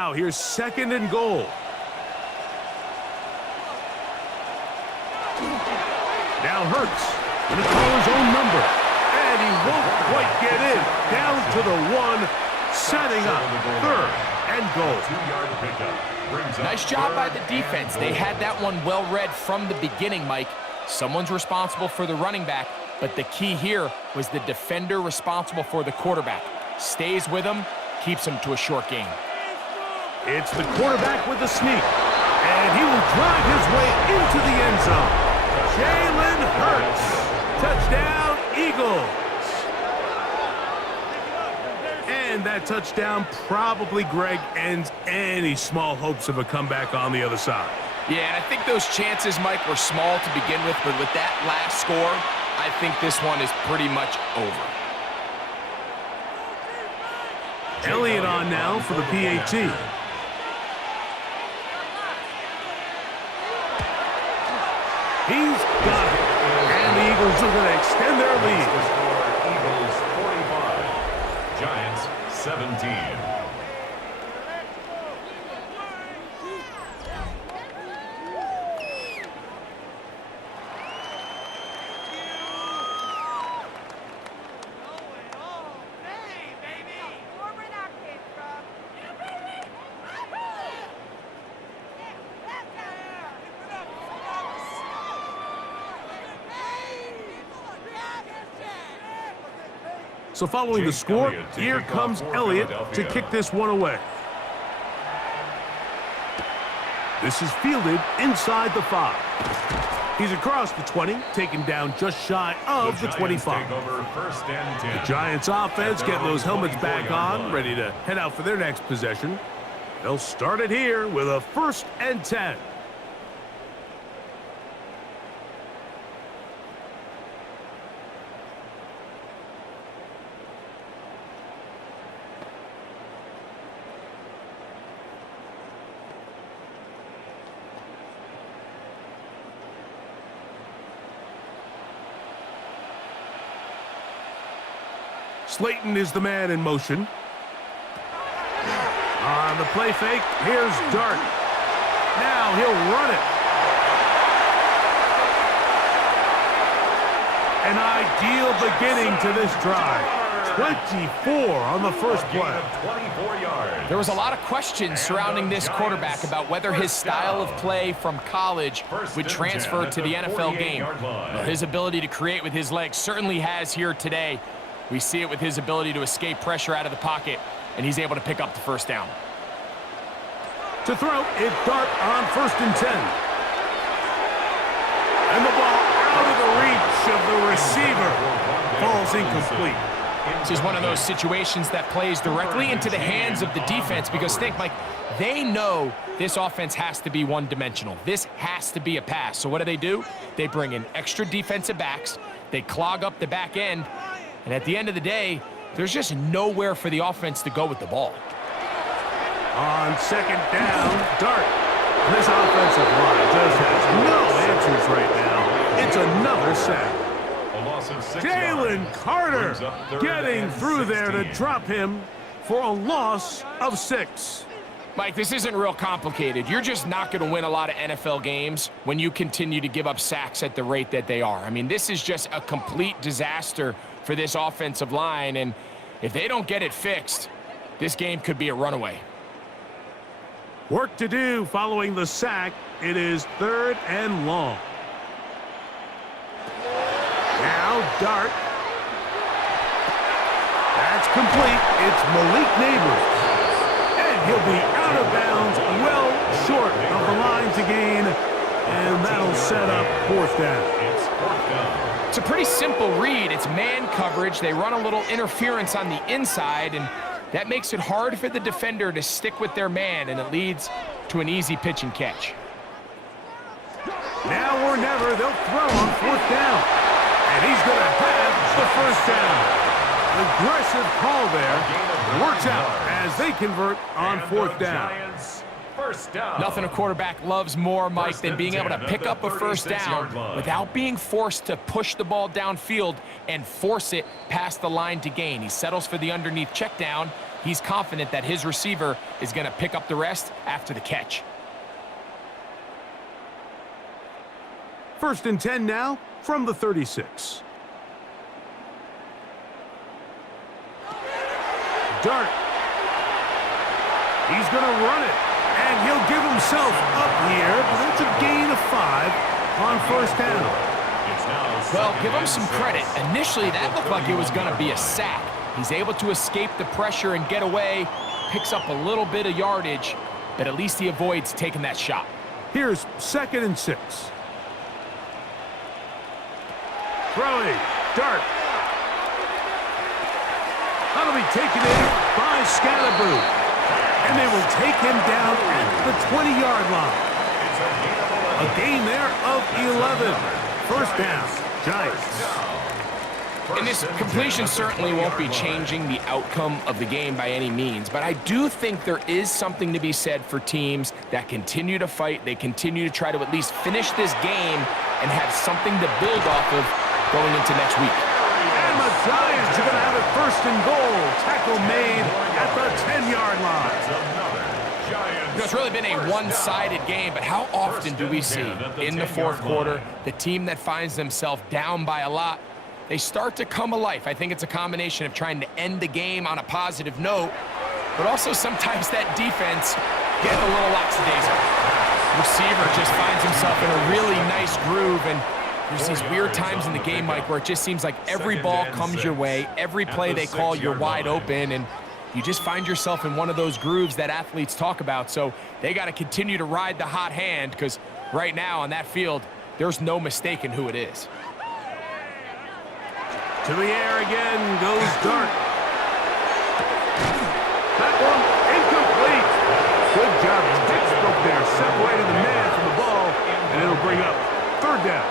Now here's 2nd and goal. Now Hurts going to call his own number. And he won't quite get in. Down to the 1, setting up 3rd and goal. 2-yard pickup. Brings up Nice job by the 3rd defense. and They goal. had that one well read from the beginning, Mike. Someone's responsible for the running back, but the key here was the defender responsible for the quarterback. Stays with him, keeps him to a short gain. It's the quarterback with the sneak. And he will drive his way into the end zone. Jalen Hurts. Touchdown, Eagles. And that touchdown probably, Greg, ends any small hopes of a comeback on the other side. Yeah, and I think those chances, Mike, were small to begin with, but with that last score, I think this one is pretty much over. Elliott on now for the PAT. He's got it. And the Eagles are going to extend their lead. Eagles 45, Giants 17. So following the score, here comes Elliott to kick this one away. This is fielded inside the 5. He's across the 20, taken down just shy of the 25. The Giants offense getting those helmets back on, ready to head out for their next possession. They'll start it here with a 1st and 10. Slayton is the man in motion. On the play fake, here's Dart. Now he'll run it. An ideal beginning to this drive. 24 on the first play. 24 yards. There was a lot of questions surrounding this quarterback about whether his style of play from college would transfer to the NFL game. Well, his ability to create with his legs certainly has here today. We see it with his ability to escape pressure out of the pocket, and he's able to pick up the 1st down. To throw, it's Dart on 1st and 10. And the ball out of the reach of the receiver. Falls incomplete. This is one of those situations that plays directly into the hands of the defense because think, Mike, they know this offense has to be one-dimensional. This has to be a pass. So what do? They bring in extra defensive backs. They clog up the back end. And at the end of the day, there's just nowhere for the offense to go with the ball. On 2nd down, Dart. This offensive line just has no answers right now. It's another sack. A loss of 6 Jalen yards. Carter Brings up 3rd getting and through there to 16. drop him for a loss of 6. Mike, this isn't real complicated. You're just not going to win a lot of NFL games when you continue to give up sacks at the rate that they are. I mean, this is just a complete disaster for this offensive line, and if they don't get it fixed, this game could be a runaway. Work to do following the sack. It is 3rd and long. Now Dart. That's complete. It's Malik Neighbors. And he'll be out of bounds, well short of the line to gain, and that'll set up 4th down. It's 4th down. It's a pretty simple read. It's man coverage. They run a little interference on the inside, and that makes it hard for the defender to stick with their man, and it leads to an easy pitch and catch. Now or never, they'll throw on 4th down. And he's going to have the 1st down. Aggressive call there. Works out as they convert on 4th down. Giants, 1st down. Nothing a quarterback loves more, Mike, than being able to pick up a 1st down without being forced to push the ball downfield and force it past the line to gain. He settles for the underneath check down, He's confident that his receiver is going to pick up the rest after the catch. 1st and 10 now from the 36. Dart. He's going to run it, and he'll give himself up here, but it's a gain of 5 on 1st down. Well, give him some credit. Initially, that looked like it was going to be a sack. He's able to escape the pressure and get away, picks up a little bit of yardage, but at least he avoids taking that shot. Here's 2nd and 6. Throwing. Dart. That'll be taken in by Scalaboo. And they will take him down at the 20-yard line. A gain there of 11. 1st down, Giants. And this completion certainly won't be changing the outcome of the game by any means, but I do think there is something to be said for teams that continue to fight. They continue to try to at least finish this game and have something to build off of going into next week. And the Giants are going to have it 1st and goal. Tackle made at the 10-yard line. You know, it's really been a one-sided game, but how often do we see in the 4th quarter the team that finds themselves down by a lot, they start to come alive? I think it's a combination of trying to end the game on a positive note, but also sometimes that defense getting a little lackadaisical. Receiver just finds himself in a really nice groove, and there's these weird times in the game, Mike, where it just seems like every ball comes your way, every play they call, you're wide open, and you just find yourself in one of those grooves that athletes talk about. So they got to continue to ride the hot hand, because right now on that field, there's no mistaking who it is. To the air again goes Dart. That one incomplete. Good job. Textbook there, separating the man from the ball, and it'll bring up 3rd down.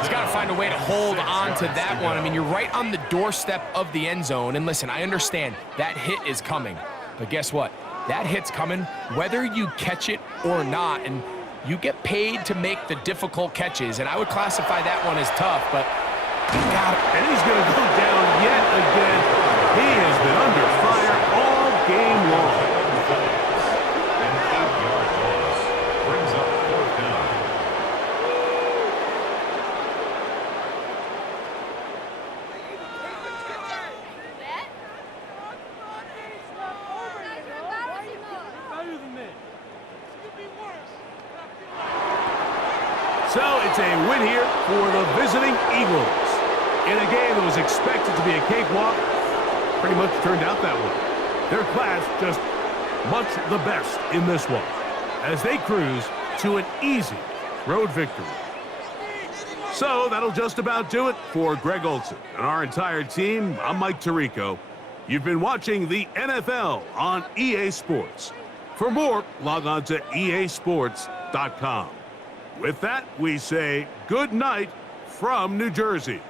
He's got to find a way to hold on to that one. I mean, you're right on the doorstep of the end zone. And listen, I understand that hit is coming. But guess what? That hit's coming whether you catch it or not. And you get paid to make the difficult catches. And I would classify that one as tough, but he got it. And he's going to go down yet again. He has been under fire all game long. So it's a win here for the visiting Eagles. In a game that was expected to be a cakewalk, pretty much turned out that way. Their class just much the best in this one, as they cruise to an easy road victory. So that'll just about do it for Greg Olsen and our entire team. I'm Mike Tirico. You've been watching the NFL on EA Sports. For more, log on to easports.com. With that, we say good night from New Jersey.